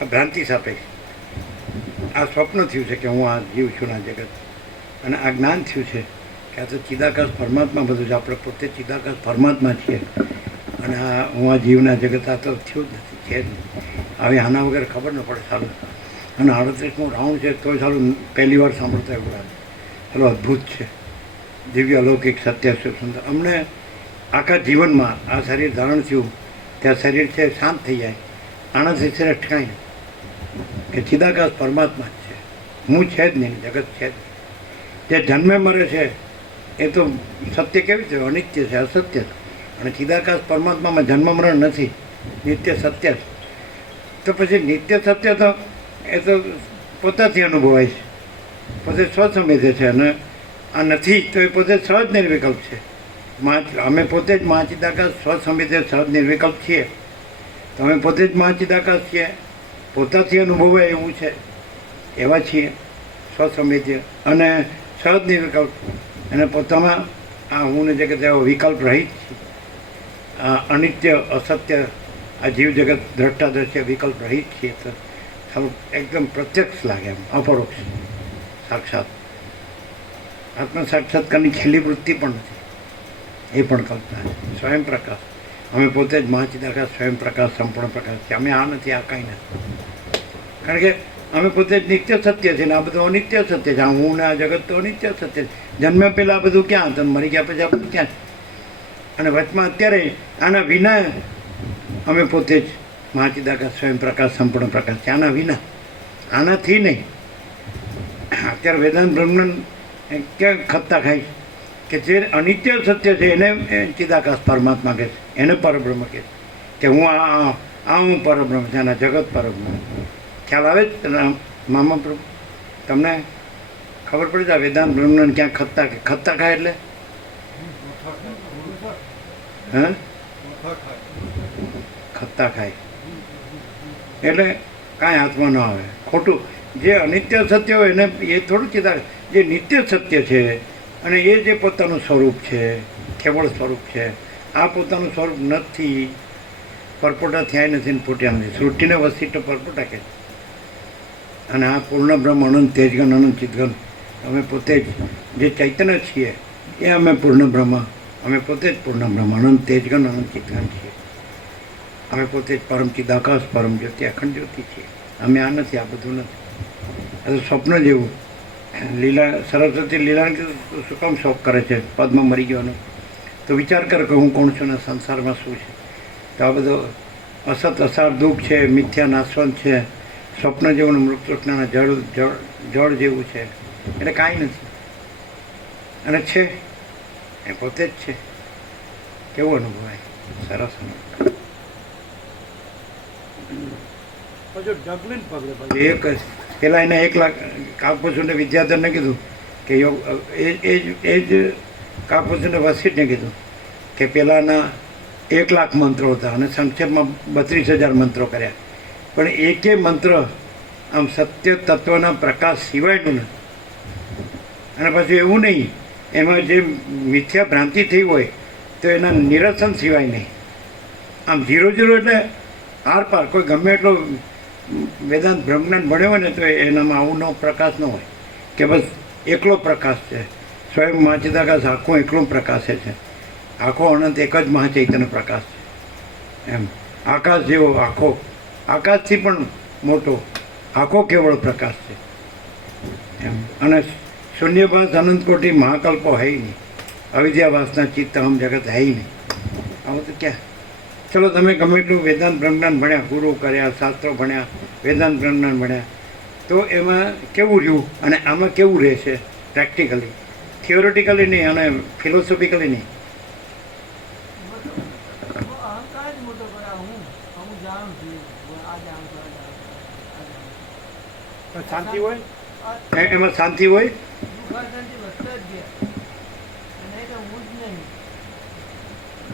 આ ભ્રાંતિ સાપેક્ષ આ સ્વપ્ન થયું છે કે હું આ જીવ છું આ જગત, અને આ જ્ઞાન થયું છે કે આ તો ચિદાકાશ પરમાત્મા બધું છે. આપણે પોતે ચિદાકાશ પરમાત્મા છીએ અને આ હું આ જીવના જગત આ તો થયું જ નથી, છે જ નહીં. હવે આના વગર ખબર ન પડે સારું. અને 38મું રાઉન્ડ છે તોય સારું પહેલી વાર સાંભળતા એવું લાગે. ચાલો અદ્ભુત છે, દિવ્ય અલૌકિક સત્ય સુંદર. અમને આખા જીવનમાં આ શરીર ધારણ થયું ત્યાં શરીર છે શાંત થઈ જાય. આનાથી શ્રેષ્ઠ કાંઈ નહીં કે ચિદાકાશ પરમાત્મા જ છે. હું છે જ નહીં, જગત છે જ નહીં. જે જન્મે મરે છે એ તો સત્ય કેવી છે? અનિત્ય છે, અસત્ય છે. અને ચિદાકાશ પરમાત્મામાં જન્મ મરણ નથી, નિત્ય સત્ય છે. તો પછી નિત્ય સત્ય તો એ તો પોતાથી અનુભવાય છે, પોતે સ્વસંવેદે છે. અને આ નથી તો એ પોતે સહજ નિર્વિકલ્પ છે. અમે પોતે જ મહાચિદાકાશ સ્વસંવેદે સહજ નિર્વિકલ્પ છીએ. તો અમે પોતે જ મહાચિદાકાશ છીએ, પોતાથી અનુભવાય એવું છે એવા છીએ સ્વસંવેદ્ય અને સહજ નિર્વિકલ્પ. અને પોતામાં આ હું જગત એવો વિકલ્પ રહિત છે. અનિત્ય અસત્ય આ જીવ જગત દ્રષ્ટાદ્રશ્ય વિકલ્પ રહિત છીએ તો થોડું એકદમ પ્રત્યક્ષ લાગે એમ અપરોક્ષ સાક્ષાત આત્મ સાક્ષાત્કારની છેલ્લી વૃત્તિ પણ નથી એ પણ કલ્પના છે સ્વયં પ્રકાશ અમે પોતે જ મહાચિદાકાશ સ્વયં પ્રકાશ સંપૂર્ણ પ્રકાશ છે અમે આ નથી આ કાંઈ નથી કારણ કે અમે પોતે જ નિત્ય સત્ય છે ને આ બધું અનિત્ય સત્ય છે આ હું ને આ જગત તો અનિત્ય સત્ય છે જન્મ્યા પહેલાં આ બધું ક્યાં હતું મરી ગયા પછી આ બધું ક્યાં છે અને વચમાં અત્યારે આના વિના અમે પોતે જ મહાચિદાકાશ સ્વયં પ્રકાશ સંપૂર્ણ પ્રકાશ છે આના વિના આનાથી નહીં અત્યારે વેદાંત બ્રહ્મન ક્યાં ખત્તા ખાય કે જે અનિત્ય સત્ય છે એને ચિદાકાશ પરમાત્મા કહે છે એને પરબ્રહ્મ કહે છે કે હું આ હું પરબ્રહ્મ છે આના જગત પરબ્રહ્મ ખ્યાલ આવે જ મામા પ્રભુ તમને ખબર પડી જાય વેદાંત બ્રહ્મન ક્યાં ખત્તા ખાય એટલે હા ખત્તા ખાય એટલે કાંઈ હાથમાં ન આવે ખોટું જે અનિત્ય સત્ય હોય એને એ થોડું ચિંતા જે નિત્ય સત્ય છે અને એ જે પોતાનું સ્વરૂપ છે કેવળ સ્વરૂપ છે આ પોતાનું સ્વરૂપ નથી પરપોટા થયા નથી ને ફૂટ્યા નથી સૃષ્ટિને વસિષ્ઠ પરપોટા કહે અને આ પૂર્ણ બ્રહ્મ અનંત તેજગન અનંત ચિતગન અમે પોતે જ જે ચૈતન્ય છીએ એ અમે પૂર્ણ બ્રહ્મ અમે પોતે જ પૂર્ણ બ્રહ્મ અનંત તેજગન અનંત ચિતગન છીએ અમે પોતે જ પરમ ચિદાકાશ પરમ જ્યોતિ અખંડ જ્યોતિ છીએ અમે આ નથી આ બધું નથી આ તો સ્વપ્ન જેવું લીલા સરસ્વતી લીલાને કીધું શું કામ શોખ કરે છે પદમાં મરી ગયોનો તો વિચાર કર કે હું કોણ છું ને સંસારમાં શું છે તો આ બધો અસત અસાર દુઃખ છે મિથ્યા નાશવંત છે સ્વપ્ન જેવું ને મૃતૃષ્ણના જળ જેવું છે એટલે કાંઈ નથી અને છે એ પોતે જ છે કેવું અનુભવાય સરસ અનુભવ પછી ડગલીને પગલે પછી એક પેલા એને 1 લાખ કાકપશુને વિદ્યાધરને કીધું કે યોગ એ જ કાકપશુને વસિષ્ઠને કીધું કે પેલાના 1 લાખ મંત્રો હતા અને સંક્ષેપમાં 32,000 મંત્રો કર્યા પણ એકે મંત્ર આમ સત્ય તત્વના પ્રકાશ સિવાયનું નથી અને પછી એવું નહીં એમાં જે મિથ્યા ભ્રાંતિ થઈ હોય તો એના નિરસન સિવાય નહીં આમ 0 એટલે આર પાર કોઈ ગમે એટલો વેદાંત બ્રહ્મજ્ઞાન ભણ્યો હોય ને તો એનામાં આવું પ્રકાશ ન હોય કે બસ એકલો પ્રકાશ છે સ્વયં મહાચિદાકાશ આખો એકલો પ્રકાશે છે આખો અનંત એક જ મહાચૈતન્ય પ્રકાશ છે એમ આકાશ જેવો આખો આકાશથી પણ મોટો આખો કેવળ પ્રકાશ છે એમ અને શૂન્યભાસ અનંત કોટી મહાકલ્પો હૈ નહીં અવિદ્યાભાસના ચિત્ત હમ જગત હૈ નહીં આવું તો ક્યાં ચલો તમે ગમે એટલું વેદાંત બ્રહ્મજ્ઞાન ભણ્યા ગુરુ કર્યા શાસ્ત્રો ભણ્યા વેદાંત બ્રહ્મજ્ઞાન ભણ્યા તો એમાં કેવું રહ્યું અને આમાં કેવું રહેશે પ્રેક્ટિકલી થિયોરિટિકલી નહીં અને ફિલોસોફિકલી નહીં શાંતિ હોય એમાં શાંતિ હોય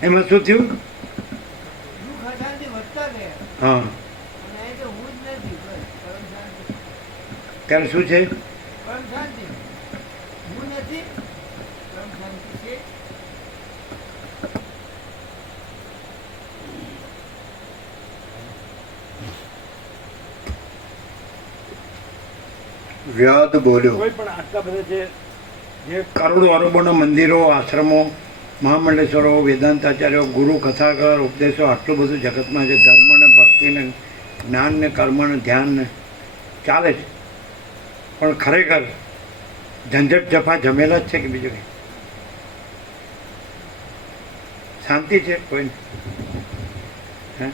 એમાં શું થયું હા ત્યારે શું છે વ્યાદ બોલ્યો કોઈ પણ આટલા બધા જે કરોડો અરબોના મંદિરો આશ્રમો મહામંડલેશ્વરો વેદાંતાચાર્યો ગુરુ કથાકર ઉપદેશો આટલું બધું જગતમાં છે ધર્મ ને ભક્તિ ને જ્ઞાન ને કર્મ ને ધ્યાન ને ચાલે છે પણ ખરેખર ઝંઝટ જફા જમેલા જ છે કે બીજું કંઈ શાંતિ છે કોઈ હે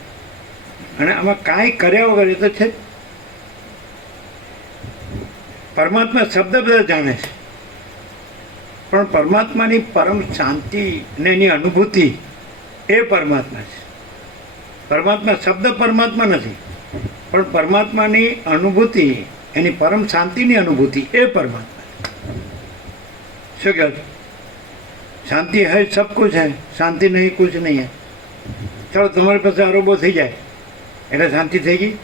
અને આમાં કાંઈ કર્યા વગર એ તો છે જ. પરમાત્મા શબ્દ બધા જાણે છે પણ પરમાત્માની પરમ શાંતિ ને એની અનુભૂતિ એ પરમાત્મા છે. પરમાત્મા શબ્દ પરમાત્મા નથી પણ પરમાત્માની અનુભૂતિ એની પરમ શાંતિની અનુભૂતિ એ પરમાત્મા શું કહો છો? શાંતિ હૈ સબ કુછ હૈ, શાંતિ નહીં કુછ નહીં હૈ. ચાલો તમારી પાસે અરબો થઈ જાય એટલે શાંતિ થઈ ગઈ.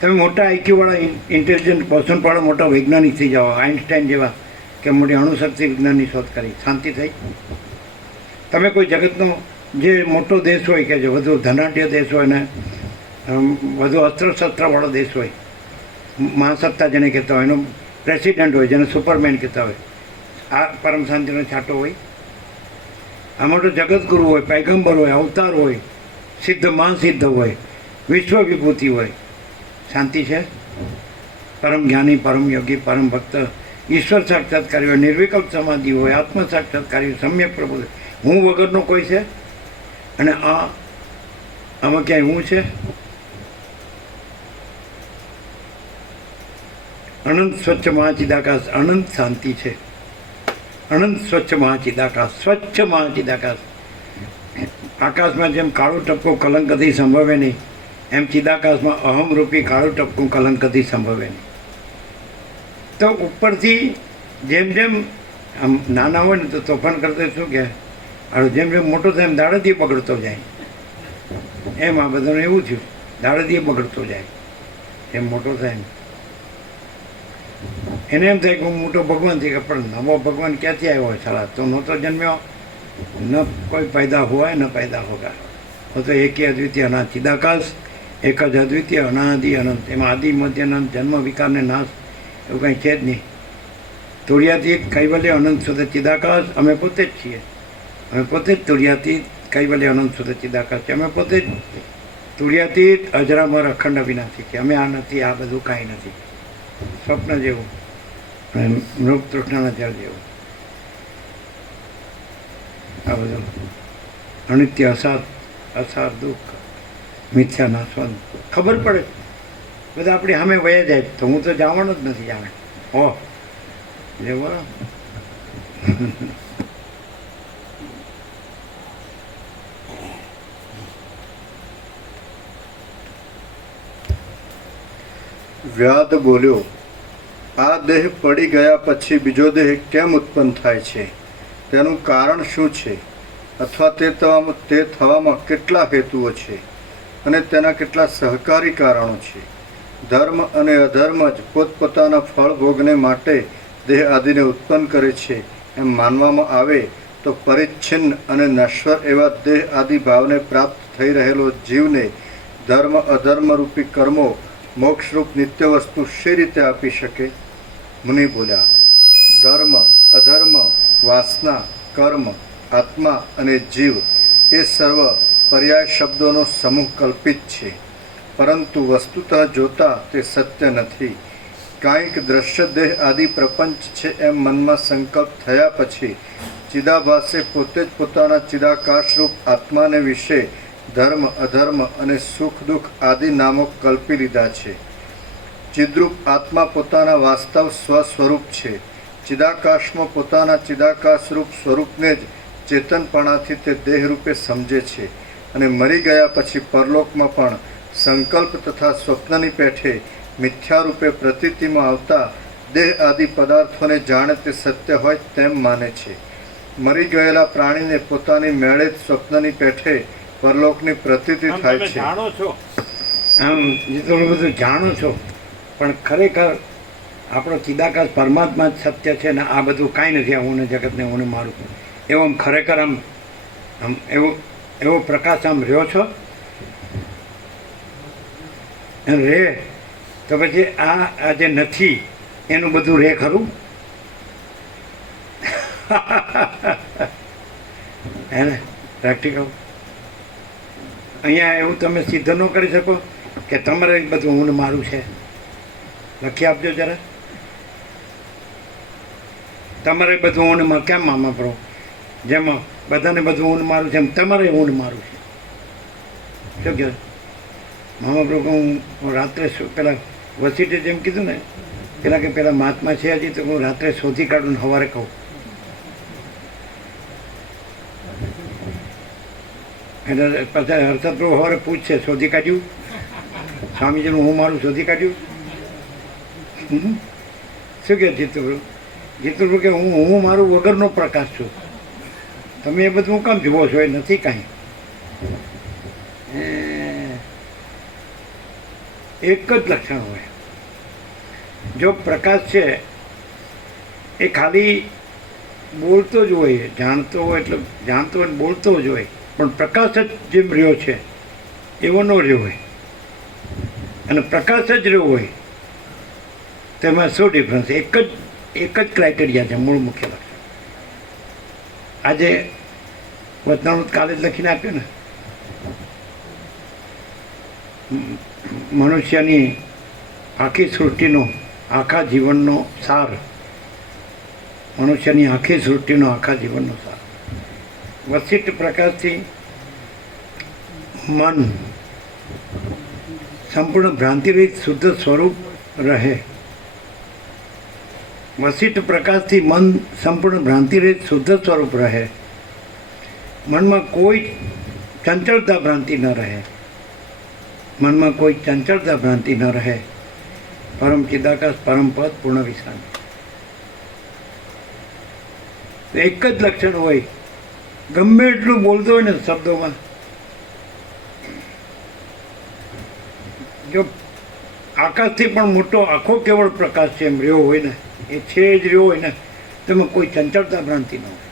તમે મોટા આઈક્યુવાળા ઇન્ટેલિજન્ટ પર્સનવાળા મોટા વૈજ્ઞાનિક થઈ જાઓ આઇન્સ્ટાઈન જેવા કે મોટી અણુશક્તિ વિજ્ઞાનની શોધ કરી શાંતિ થઈ. તમે કોઈ જગતનો જે મોટો દેશ હોય કે જે વધુ ધનાઢ્ય દેશ હોય ને વધુ અસ્ત્રશસ્ત્રવાળો દેશ હોય, મહાસત્તા જેને કહેતા હોય, એનો પ્રેસિડેન્ટ હોય જેને સુપરમેન કહેતા હોય, આ પરમ શાંતિનો છાંટો હોય. આમાં તો જગતગુરુ હોય, પૈગંબર હોય, અવતાર હોય, સિદ્ધ મહાસિદ્ધ હોય, વિશ્વ વિભૂતિ હોય. શાંતિ છે? પરમ જ્ઞાની, પરમ યોગી, પરમ ભક્ત, ઈશ્વર સાક્ષાત્કારી હોય, નિર્વિકલ્પ સમાધિ હોય, આત્મ સાક્ષાત્કારી હોય, સમ્યક પ્રભુ, હું વગરનો કોઈ છે? અને આમાં ક્યાંય હું છે? અનંત સ્વચ્છ મહાચિદાકાશ, અનંત શાંતિ છે. અનંત સ્વચ્છ મહાચિદાકાશ, સ્વચ્છ મહાચિદાકાશ. આકાશમાં જેમ કાળું ટપકું કલંક કદી સંભવે નહીં, એમ ચિદાકાશમાં અહમરૂપી કાળું ટપકું કલંક કદી સંભવે નહીં. તો ઉપરથી જેમ જેમ આમ નાના હોય ને તો તોફાન કરતા શું કહે, જેમ જેમ મોટો થાય એમ દાડેથી બગડતો જાય. એમ આ બધાનું એવું થયું, દાડેથી બગડતો જાય એમ મોટો થાય એમ. એને એમ થાય કે હું મોટો ભગવાન થઈ ગયો, પણ નવો ભગવાન ક્યાંથી આવ્યો હોય? સાલા તો નહોતો જન્મ્યો, ન કોઈ પેદા હોય ન પેદા હોગા. હું તો એક અદ્વિતીય અનાથ ચિદાકાશ, એક જ અદ્વિતીય અનાદિ અનંત. એમાં આદિ મધ્ય અનંત, જન્મ વિકારને નાશ એવું કંઈ છે જ નહીં. તુર્યાતીત કૈવલ્ય અનંત સુધી ચિદાકાશ અમે પોતે જ છીએ. અમે પોતે જ તુર્યાતીત કૈવલ્ય અનંત સુધી ચિદાકાશ છે. અમે પોતે જ તુર્યાતીત અજરામર અખંડ અવિનાશી છીએ. અમે આ નથી, આ બધું કાંઈ નથી. સ્વપ્ન જેવું અને મૃગ તૃષ્ણાના જળ જેવું. આ બધું અનિત્ય, અસાર દુઃખ, મિથ્યા નાશવંત ખબર પડે. બધા આપણી સામે વયા જાય તો હું તો જવાનો જ નથી જાણે. ઓહ જેવો વ્યાદ બોલ્યો, આ દેહ પડી ગયા પછી બીજો દેહ કેમ ઉત્પન્ન થાય છે? તેનું કારણ શું છે? અથવા તે થવામાં કેટલા હેતુઓ છે અને તેના કેટલા સહકારી કારણો છે? ધર્મ અને અધર્મ જ પોતપોતાના ફળ ભોગને માટે દેહ આદિને ઉત્પન્ન કરે છે એમ માનવામાં આવે તો પરિચ્છિન્ન અને નશ્વર એવા દેહ આદિ ભાવને પ્રાપ્ત થઈ રહેલો જીવને ધર્મ અધર્મ રૂપી કર્મો મોક્ષરૂપ નિત્ય વસ્તુ શી રીતે આપી શકે? મુનિ બોલ્યા, ધર્મ અધર્મ, વાસના, કર્મ, આત્મા અને જીવ એ સર્વ પર્યાય શબ્દોનો સમૂહ કલ્પિત છે, પરંતુ વસ્તુતઃ જોતા તે સત્ય નથી. કાંઈક દ્રશ્ય દેહ આદિ પ્રપંચ છે એમ મનમાં સંકલ્પ થયા પછી ચિદાભાસે પોતે જ પોતાના ચિદાકાશરૂપ આત્માને વિશે ધર્મ અધર્મ અને સુખ દુઃખ આદિ નામો કલ્પી લીધા છે. ચિદ્રૂપ આત્મા પોતાના વાસ્તવ સ્વસ્વરૂપ છે. ચિદાકાશમાં પોતાના ચિદાકાશરૂપ સ્વરૂપને જ ચેતનપણાથી તે દેહરૂપે સમજે છે અને મરી ગયા પછી પરલોકમાં પણ સંકલ્પ તથા સ્વપ્નની પેઠે મિથ્યારૂપે પ્રતીતિમાં આવતા દેહ આદિ પદાર્થોને જાણે તે સત્ય હોય તેમ માને છે. મરી ગયેલા પ્રાણીને પોતાની મેળે જ સ્વપ્નની પેઠે પરલોકની પ્રતીતિ થાય છે. જાણો છો આમ જેટલું બધું જાણો છો, પણ ખરેખર આપણો ચિદાકાશ પરમાત્મા જ સત્ય છે ને આ બધું કાંઈ નથી. હું ને જગતને હું મારું એવું આમ ખરેખર આમ આમ એવો પ્રકાશ આમ રહ્યો છો રે, તો પછી આ જે નથી એનું બધું રે ખરું? હે ને પ્રેક્ટિકલ અહીંયા એવું તમે સિદ્ધ ન કરી શકો કે તમારે બધું હું મારું છે? લખી આપજો જરા. તમારે બધું હું કેમ મામા પ્રો જેમાં બધાને બધું હું મારું છે એમ તમારે હું મારું છે? શું કહે મામા પ્રો? હું રાત્રે પેલા વસીટે જેમ કીધું ને પેલા કે પેલા મહાત્મા છે હજી, તો હું રાત્રે શોધી કાઢું ને સવારે કહું. એટલે પછી હર્ષદ પ્રભુ સવારે પૂછશે શોધી કાઢ્યું? સ્વામીજીનું હું મારું શોધી કાઢ્યું? શું કહે જીતુપ્રભુ? જીતુપ્રભુ કે હું મારું વગરનો પ્રકાશ છું. તમે એ બધું કામ જુઓ છો? એ નથી કાંઈ. એક જ લક્ષણ હોય. જો પ્રકાશ છે એ ખાલી બોલતો જ હોય, જાણતો હોય એટલે જાણતો હોય બોલતો જ હોય, પણ પ્રકાશ જ જેમ રહ્યો છે એવો ન રહ્યો હોય, અને પ્રકાશ જ રહ્યો હોય તેમાં શું ડિફરન્સ? એક જ ક્રાઇટેરિયા છે, મૂળ મુખ્ય લક્ષણ. આજે વતનામૃત કાલે જ લખીને આપ્યું ને, મનુષ્યની આખી સૃષ્ટિનો આખા જીવનનો સાર, મનુષ્યની આખી સૃષ્ટિનો આખા જીવનનો સાર વશિષ્ઠ પ્રકાશથી મન સંપૂર્ણ ભ્રાંતિરહિત શુદ્ધ સ્વરૂપ રહે. વશિષ્ઠ પ્રકાશથી મન સંપૂર્ણ ભ્રાંતિરહિત શુદ્ધ સ્વરૂપ રહે. મનમાં કોઈ ચંચળતા ભ્રાંતિ ન રહે, મનમાં કોઈ ચંચળતા ભ્રાંતિ ન રહે. પરમ ચિદાકાશ પરમ પદ પૂર્ણ વિશ્રામ. એક જ લક્ષણ હોય, ગમે એટલું બોલતો હોય ને શબ્દોમાં, જો આકાશથી પણ મોટો આખો કેવળ પ્રકાશ છે એમ રહ્યો હોય ને, એ છે જ રહ્યો હોય ને, તેમાં કોઈ ચંચળતા ભ્રાંતિ ન હોય.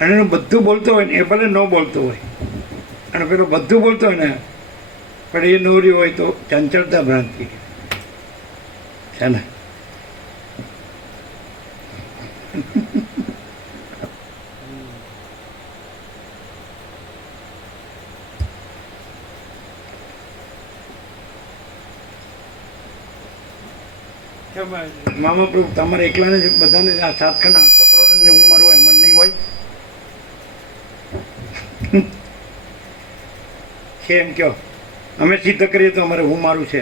અને એનું બધું બોલતો હોય ને, એ ભલે ન બોલતો હોય, અને પેલો બધું બોલતો હોય ને પણ એ ન રહ્યો હોય તો ચંચળતા ભ્રાંતિ છે ને. મામા પ્રભુ તમારે એકલાને જ બધાને આ 7 ખંડ 800 કરોડને હું મારું એમ જ નહીં હોય છે એમ કહો. અમે સિદ્ધ કરીએ તો અમારે હું મારું છે,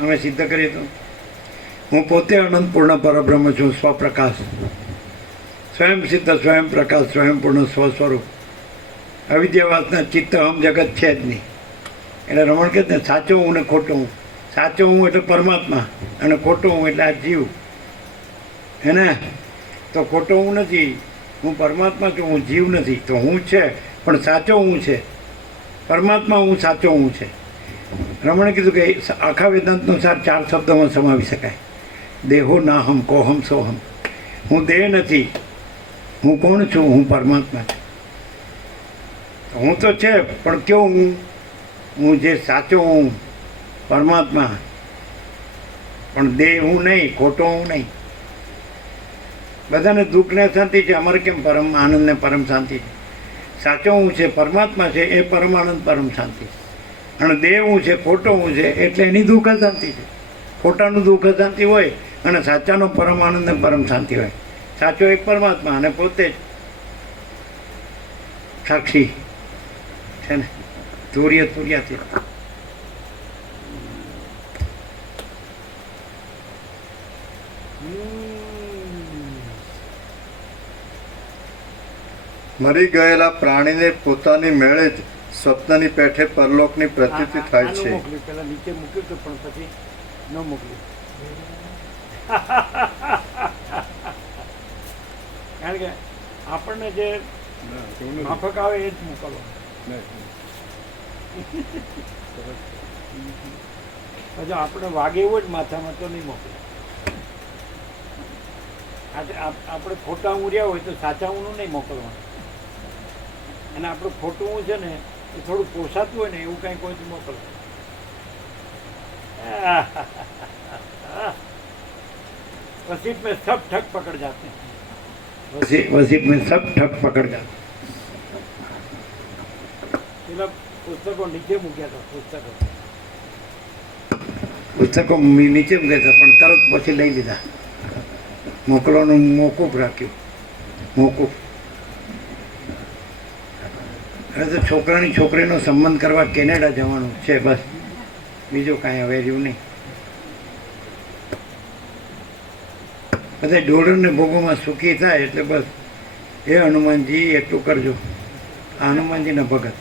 અમે સિદ્ધ કરીએ તો હું પોતે અનંત પૂર્ણ પરબ્રહ્મ છું, સ્વપ્રકાશ, સ્વયં સિદ્ધ, સ્વયં પ્રકાશ, સ્વયં પૂર્ણ સ્વસ્વરૂપ. અવિદ્યાવાસના ચિત્ત હમ જગત છે જ નહીં. એટલે રમણ કહે ને, સાચો હું ને ખોટો હું. સાચો હું એટલે પરમાત્મા, અને ખોટો હું એટલે આ જીવ. હે ને? તો ખોટો હું નથી, હું પરમાત્મા છું, હું જીવ નથી. તો હું છે પણ સાચો હું છે, પરમાત્મા હું, સાચો હું છે. રમણે કીધું કે આખા વેદાંતનો સાર 4 શબ્દોમાં સમાવી શકાય. દેહો ના હમ કોહમ સોહમ. હું દેહ નથી, હું કોણ છું? હું પરમાત્મા છું. હું તો છે પણ કેવું હું જે સાચો હું, પરમાત્મા. પણ દેહ હું નહીં, ખોટો હું નહીં. બધાને દુઃખ ને શાંતિ છે, અમારે કેમ પરમ આનંદ ને પરમ શાંતિ છે? સાચો હું છે, પરમાત્મા છે, એ પરમ આનંદ પરમ શાંતિ. અને દેહ હું છે, ખોટો હું છે, એટલે એની દુઃખ શાંતિ છે. ખોટાનું દુઃખ શાંતિ હોય અને સાચાનો પરમ આનંદ ને પરમ શાંતિ હોય. સાચો એક પરમાત્મા અને પોતે જ સાક્ષી છે ને, તુર્યાથી. મરી ગયેલા પ્રાણીને પોતાની મેળે જ સ્વપ્નની પેઠે પરલોકની પ્રતીતિ થાય છે. મોકલ્યું, પેલા નીચે મૂક્યું હતું પણ પછી ન મોકલ્યું. કારણ કે આપણને જે માફક આવે એ જ મોકલવાનું. પછી આપણે વાગે એવું જ માથામાં તો નહીં મોકલે. આપણે ખોટા ઊંઘ્યા હોય તો સાચા ઊંઘનું નહીં મોકલવાનું. અને આપણું ખોટું ઊંઘ છે ને એ થોડું પોસાતું હોય ને એવું કંઈક હોય તો મોકલવાનું. वसीट में सब ठग पकड़ जाते हैं. वसीट में सब ठग पकड़ जाते. પેલા પુસ્તકો નીચે મૂક્યા હતા. પુસ્તકો નીચે મૂક્યા હતા પણ તરત પછી લઈ લીધા. મોકલવાનું મોકૂફ રાખ્યું. મોકૂફ. હવે તો છોકરાની છોકરીનો સંબંધ કરવા કેનેડા જવાનું છે, બસ બીજું કાંઈ હવે રહ્યું નહીં. બધા ઢોળને ભોગોમાં સુખી થાય એટલે બસ હે હનુમાનજી એટલું કરજો. આ હનુમાનજીના ભગત.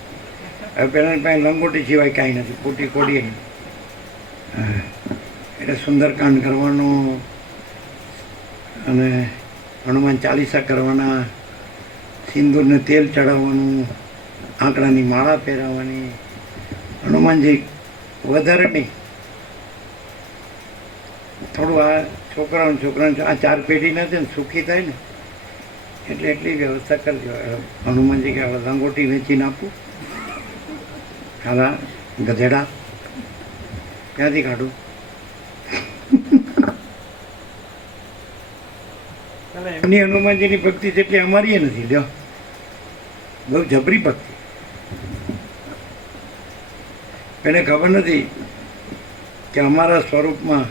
હવે પહેલાંની પાસે લંગોટી સિવાય કાંઈ નથી, ખોટી કોડીએ નહીં. એટલે સુંદરકાંડ કરવાનું અને હનુમાન ચાલીસા કરવાના, સિંદૂરને તેલ ચડાવવાનું, આંકડાની માળા પહેરાવવાની. હનુમાનજી વધારે નહીં, થોડું આ છોકરાઓને આ 4 પેઢીના છે ને સુખી થાય ને એટલે એટલી વ્યવસ્થા કરજો. હનુમાનજી કે હવે લંગોટી વેચીને આપું, હાલા ગધેડા ક્યાંથી કાઢું? એમની હનુમાનજીની ભક્તિ છે એટલે અમારી એ નથી. લ્યો, બહુ જબરી ભક્તિ. એને ખબર નથી કે અમારા સ્વરૂપમાં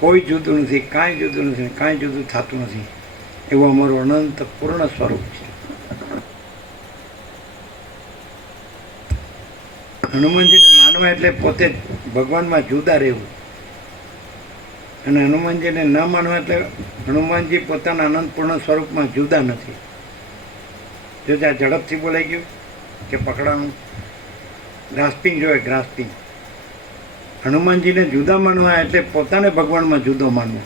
કોઈ જુદું નથી, કાંઈ જુદું નથી, કાંઈ જુદું થતું નથી. એવું અમારું અનંત પૂર્ણ સ્વરૂપ છે. હનુમાનજીને માનવા એટલે પોતે ભગવાનમાં જુદા રહેવું, અને હનુમાનજીને ન માનવા એટલે હનુમાનજી પોતાના અનંતપૂર્ણ સ્વરૂપમાં જુદા નથી. જો ત્યાં ઝડપથી બોલાઈ ગયું કે પકડાનું ગ્રાસ્પિંગ જોઈએ, ગ્રાસ્પિંગ. હનુમાનજીને જુદા માનવા એટલે પોતાને ભગવાનમાં જુદો માનવો,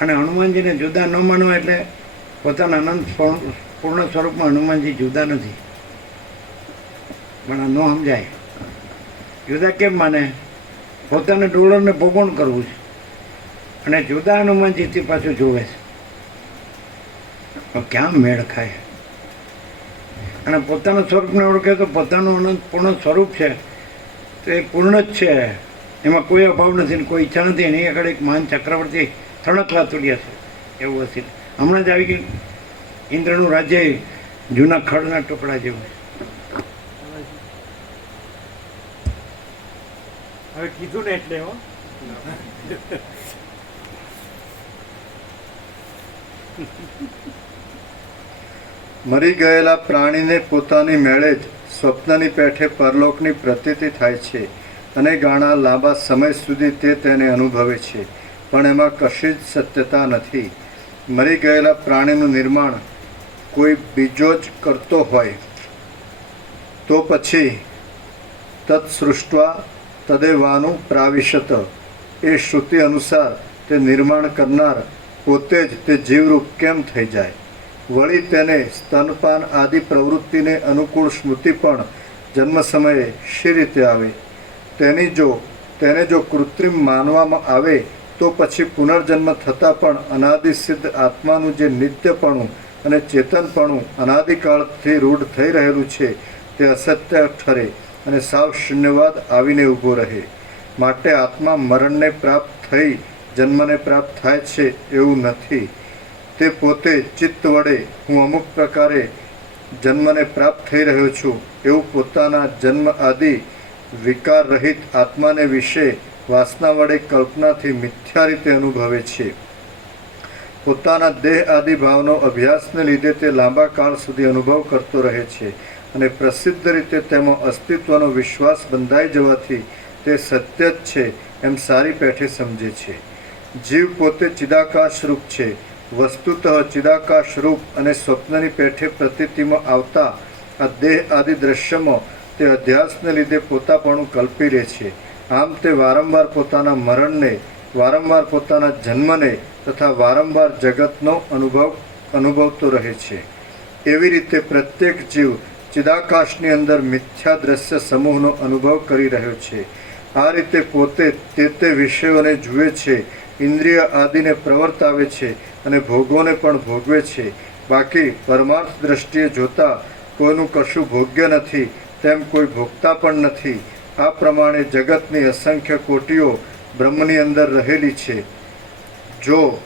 અને હનુમાનજીને જુદા ન માનવા એટલે પોતાના અનંત પૂર્ણ સ્વરૂપમાં હનુમાનજી જુદા નથી. પણ આ ન સમજાય. જુદા કેમ માને? પોતાને ડોલરને ભોગવણ કરવું છે, અને જુદા હનુમાનજીથી પાછું જોવે છે. ક્યાં મેળ ખાય? અને પોતાના સ્વરૂપને ઓળખે તો પોતાનું અનંત પૂર્ણ સ્વરૂપ છે તો એ પૂર્ણ જ છે. એમાં કોઈ અભાવ નથી ને કોઈ ઈચ્છા નથી. એની આગળ એક મહાન ચક્રવર્તી થણકવા તૂટ્યા છે એવું હશે. હમણાં જ આવી ગયું ઇન્દ્રનું રાજ્ય જૂના ખડના ટુકડા જેવું. હવે કીધું ને એટલે હો. મરી ગયેલા પ્રાણીને પોતાની મેળે જ સ્વપ્નની પેઠે પરલોકની પ્રતીતિ થાય છે, અને ગાણા લાંબા સમય સુધી તે તેને અનુભવે છે, પણ એમાં કશી જ સત્યતા નથી. મરી ગયેલા પ્રાણીનું નિર્માણ કોઈ બીજો જ કરતો હોય તો પછી તત્સૃષ્ટવા તદેવાનું પ્રાવિશત, એ શ્રુતિ અનુસાર તે નિર્માણ કરનાર પોતે જ તે જીવરૂપ કેમ થઈ જાય? વળી તેને સ્તનપાન આદિ પ્રવૃત્તિને અનુકૂળ સ્મૃતિ પણ જન્મ સમયે શી રીતે આવે? તેને જો કૃત્રિમ માનવામાં આવે તો પછી પુનર્જન્મ થતાં પણ અનાદિ સિદ્ધ આત્માનું જે નિત્યપણું અને ચેતનપણું અનાદિકાળથી રૂઢ થઈ રહેલું છે તે અસત્ય ઠરે અને સાવ શૂન્યવાદ આવીને ઊભો રહે. માટે આત્મા મરણને પ્રાપ્ત થઈ જન્મને પ્રાપ્ત થાય છે એવું નથી. તે પોતે ચિત્ત વડે હું અમુક પ્રકારે જન્મને પ્રાપ્ત થઈ રહ્યો છું એવું પોતાના જન્મ આદિ વિકાર રહિત આત્માને વિશે વાસના વડે કલ્પનાથી મિથ્યા રીતે અનુભવે છે. પોતાના દેહ આદિ ભાવનો અભ્યાસને લીધે તે લાંબા કાળ સુધી અનુભવ કરતો રહે છે, અને પ્રસિદ્ધ રીતે તેમાં અસ્તિત્વનો વિશ્વાસ બંધાઈ જવાથી તે સત્ય જ છે એમ સારી પેઠે સમજે છે. જીવ પોતે ચિદાકાશ રૂપ છે. વસ્તુતઃ ચિદાકાશ રૂપ અને સ્વપ્નની પેઠે પ્રતીતિમાં આવતા આ દેહ આદિ દ્રશ્યમાં તે અધ્યાસને લીધે પોતાપણું કલ્પી લે છે. આમ તે વારંવાર પોતાના મરણને, વારંવાર પોતાના જન્મને તથા વારંવાર જગતનો અનુભવતો રહે છે. એવી રીતે પ્રત્યેક જીવ ચિદાકાશની અંદર મિથ્યા દ્રશ્ય સમૂહનો અનુભવ કરી રહ્યો છે. આ રીતે પોતે તે વિષયોને જુએ છે, ઇન્દ્રિય આદિને પ્રવર્તાવે છે અને ભોગોને પણ ભોગવે છે. બાકી પરમાર્થ દ્રષ્ટિએ જોતા કોઈનું કશું ભોગ્ય નથી, તેમ કોઈ ભોગતા પણ નથી. આ પ્રમાણે જગતની અસંખ્ય કોટીઓ બ્રહ્મની અંદર રહેલી છે. જો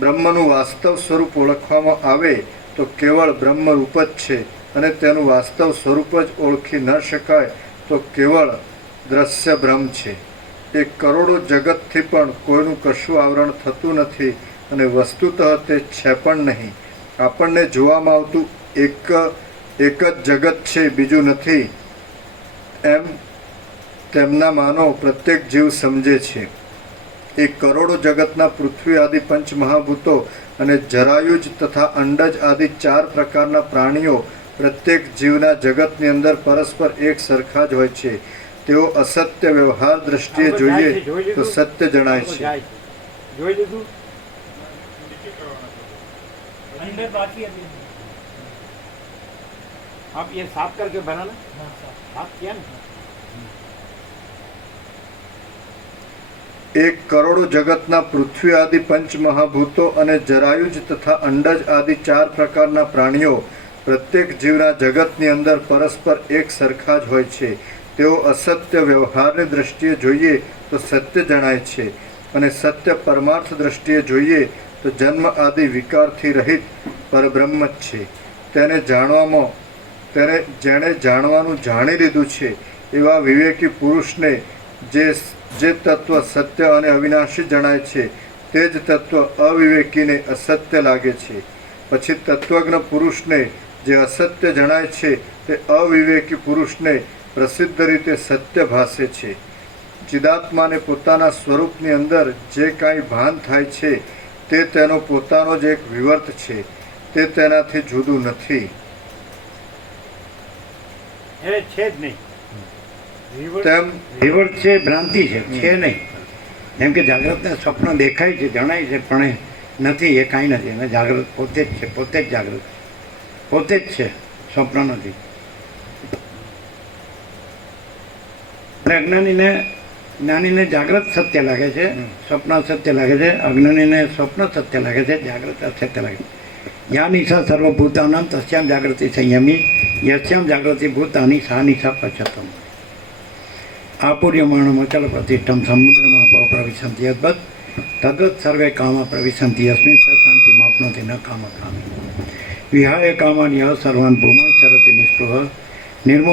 બ્રહ્મનું વાસ્તવ સ્વરૂપ ઓળખવામાં આવે તો કેવળ બ્રહ્મરૂપ જ છે, અને તેનું વાસ્તવ સ્વરૂપ જ ઓળખી ન શકાય તો કેવળ દ્રશ્ય બ્રહ્મ છે. એ કરોડો જગતથી પણ કોઈનું કશું આવરણ થતું નથી, અને વસ્તુતઃ તે છે પણ નહીં. આપણને જોવામાં આવતું એક જ જગત છે, બીજું નથી એમ તેમના માનો પ્રત્યેક જીવ સમજે છે. એ કરોડો જગતના પૃથ્વી આદિ પંચમહાભૂતો અને જરાયુજ તથા અંડજ આદિ 4 પ્રકારના પ્રાણીઓ પ્રત્યેક જીવના જગતની અંદર પરસ્પર એક સરખા જ હોય છે. તેઓ અસત્ય વ્યવહાર દ્રષ્ટિએ જોઈએ તો સત્ય જણાય છે. જોઈ લીધું? आप ये साफ करके बनाना, साफ किया ना? એક કરોડો જગતના પૃથ્વી આદિ પંચમહાભૂતો અને જરાયુજ તથા અંડજ આદિ 4 પ્રકારના પ્રાણીઓ પ્રત્યેક જીવના જગતની અંદર પરસ્પર એક સરખા જ હોય છે. તેઓ અસત્ય વ્યવહારની દ્રષ્ટિએ જોઈએ તો સત્ય જણાય છે, અને સત્ય પરમાર્થ દ્રષ્ટિએ જોઈએ તો જન્મ આદિ વિકારથી રહિત પરબ્રહ્મ જ છે. તેને જેણે જાણવાનું જાણી લીધું છે એવા વિવેકી પુરુષને જે તત્વ સત્ય અને અવિનાશી જણાય છે તે જ તત્વ અવિવેકીને અસત્ય લાગે છે. પછી તત્વજ્ઞ પુરુષને જે અસત્ય જણાય છે તે અવિવેકી પુરુષને પ્રસિદ્ધ રીતે સત્ય ભાસે છે. ચિદાત્માને પોતાના સ્વરૂપની અંદર જે કાંઈ ભાન થાય છે તે તેનો પોતાનો જ એક વિવર્ત છે, તે તેનાથી જુદું નથી. એ છે જ નહીં. તેમ વિવર્ત છે, ભ્રાંતિ છે નહીં. જેમ કે જાગ્રતને સ્વપ્ન દેખાય છે, જણાય છે, પણ એ નથી, એ કાંઈ નથી. અને જાગ્રત પોતે જ છે, પોતે જ જાગ્રત, પોતે જ છે, સ્વપ્ન નથી. અને જ્ઞાનીને જાગ્રત સત્ય લાગે છે, સ્વપ્ન સત્ય લાગે છે. અજ્ઞાનીને સ્વપ્ન સત્ય લાગે છે, જાગ્રત અસત્ય લાગે છે. યા નિશા સર્વભૂતાનામ તસ્યામ જાગૃતિ સંયમી યસ્યામ જાગૃતિ ભૂતાની સા નિશા પશ્યતમ. આપૂર્યમાણમ અચલ પ્રતિષ્ઠમ સમુદ્રમાં પ્રવિશંતિ યદ્વત તદ્વત સર્વે કામ પ્રવિશંતિ યસ્મિન સ શાંતિમાપ્નોતિ ન કામ કામી વિહાય કામાન યહ સર્વાન ભૂમા ચરતિ નિસ્પૃહ નિર્મો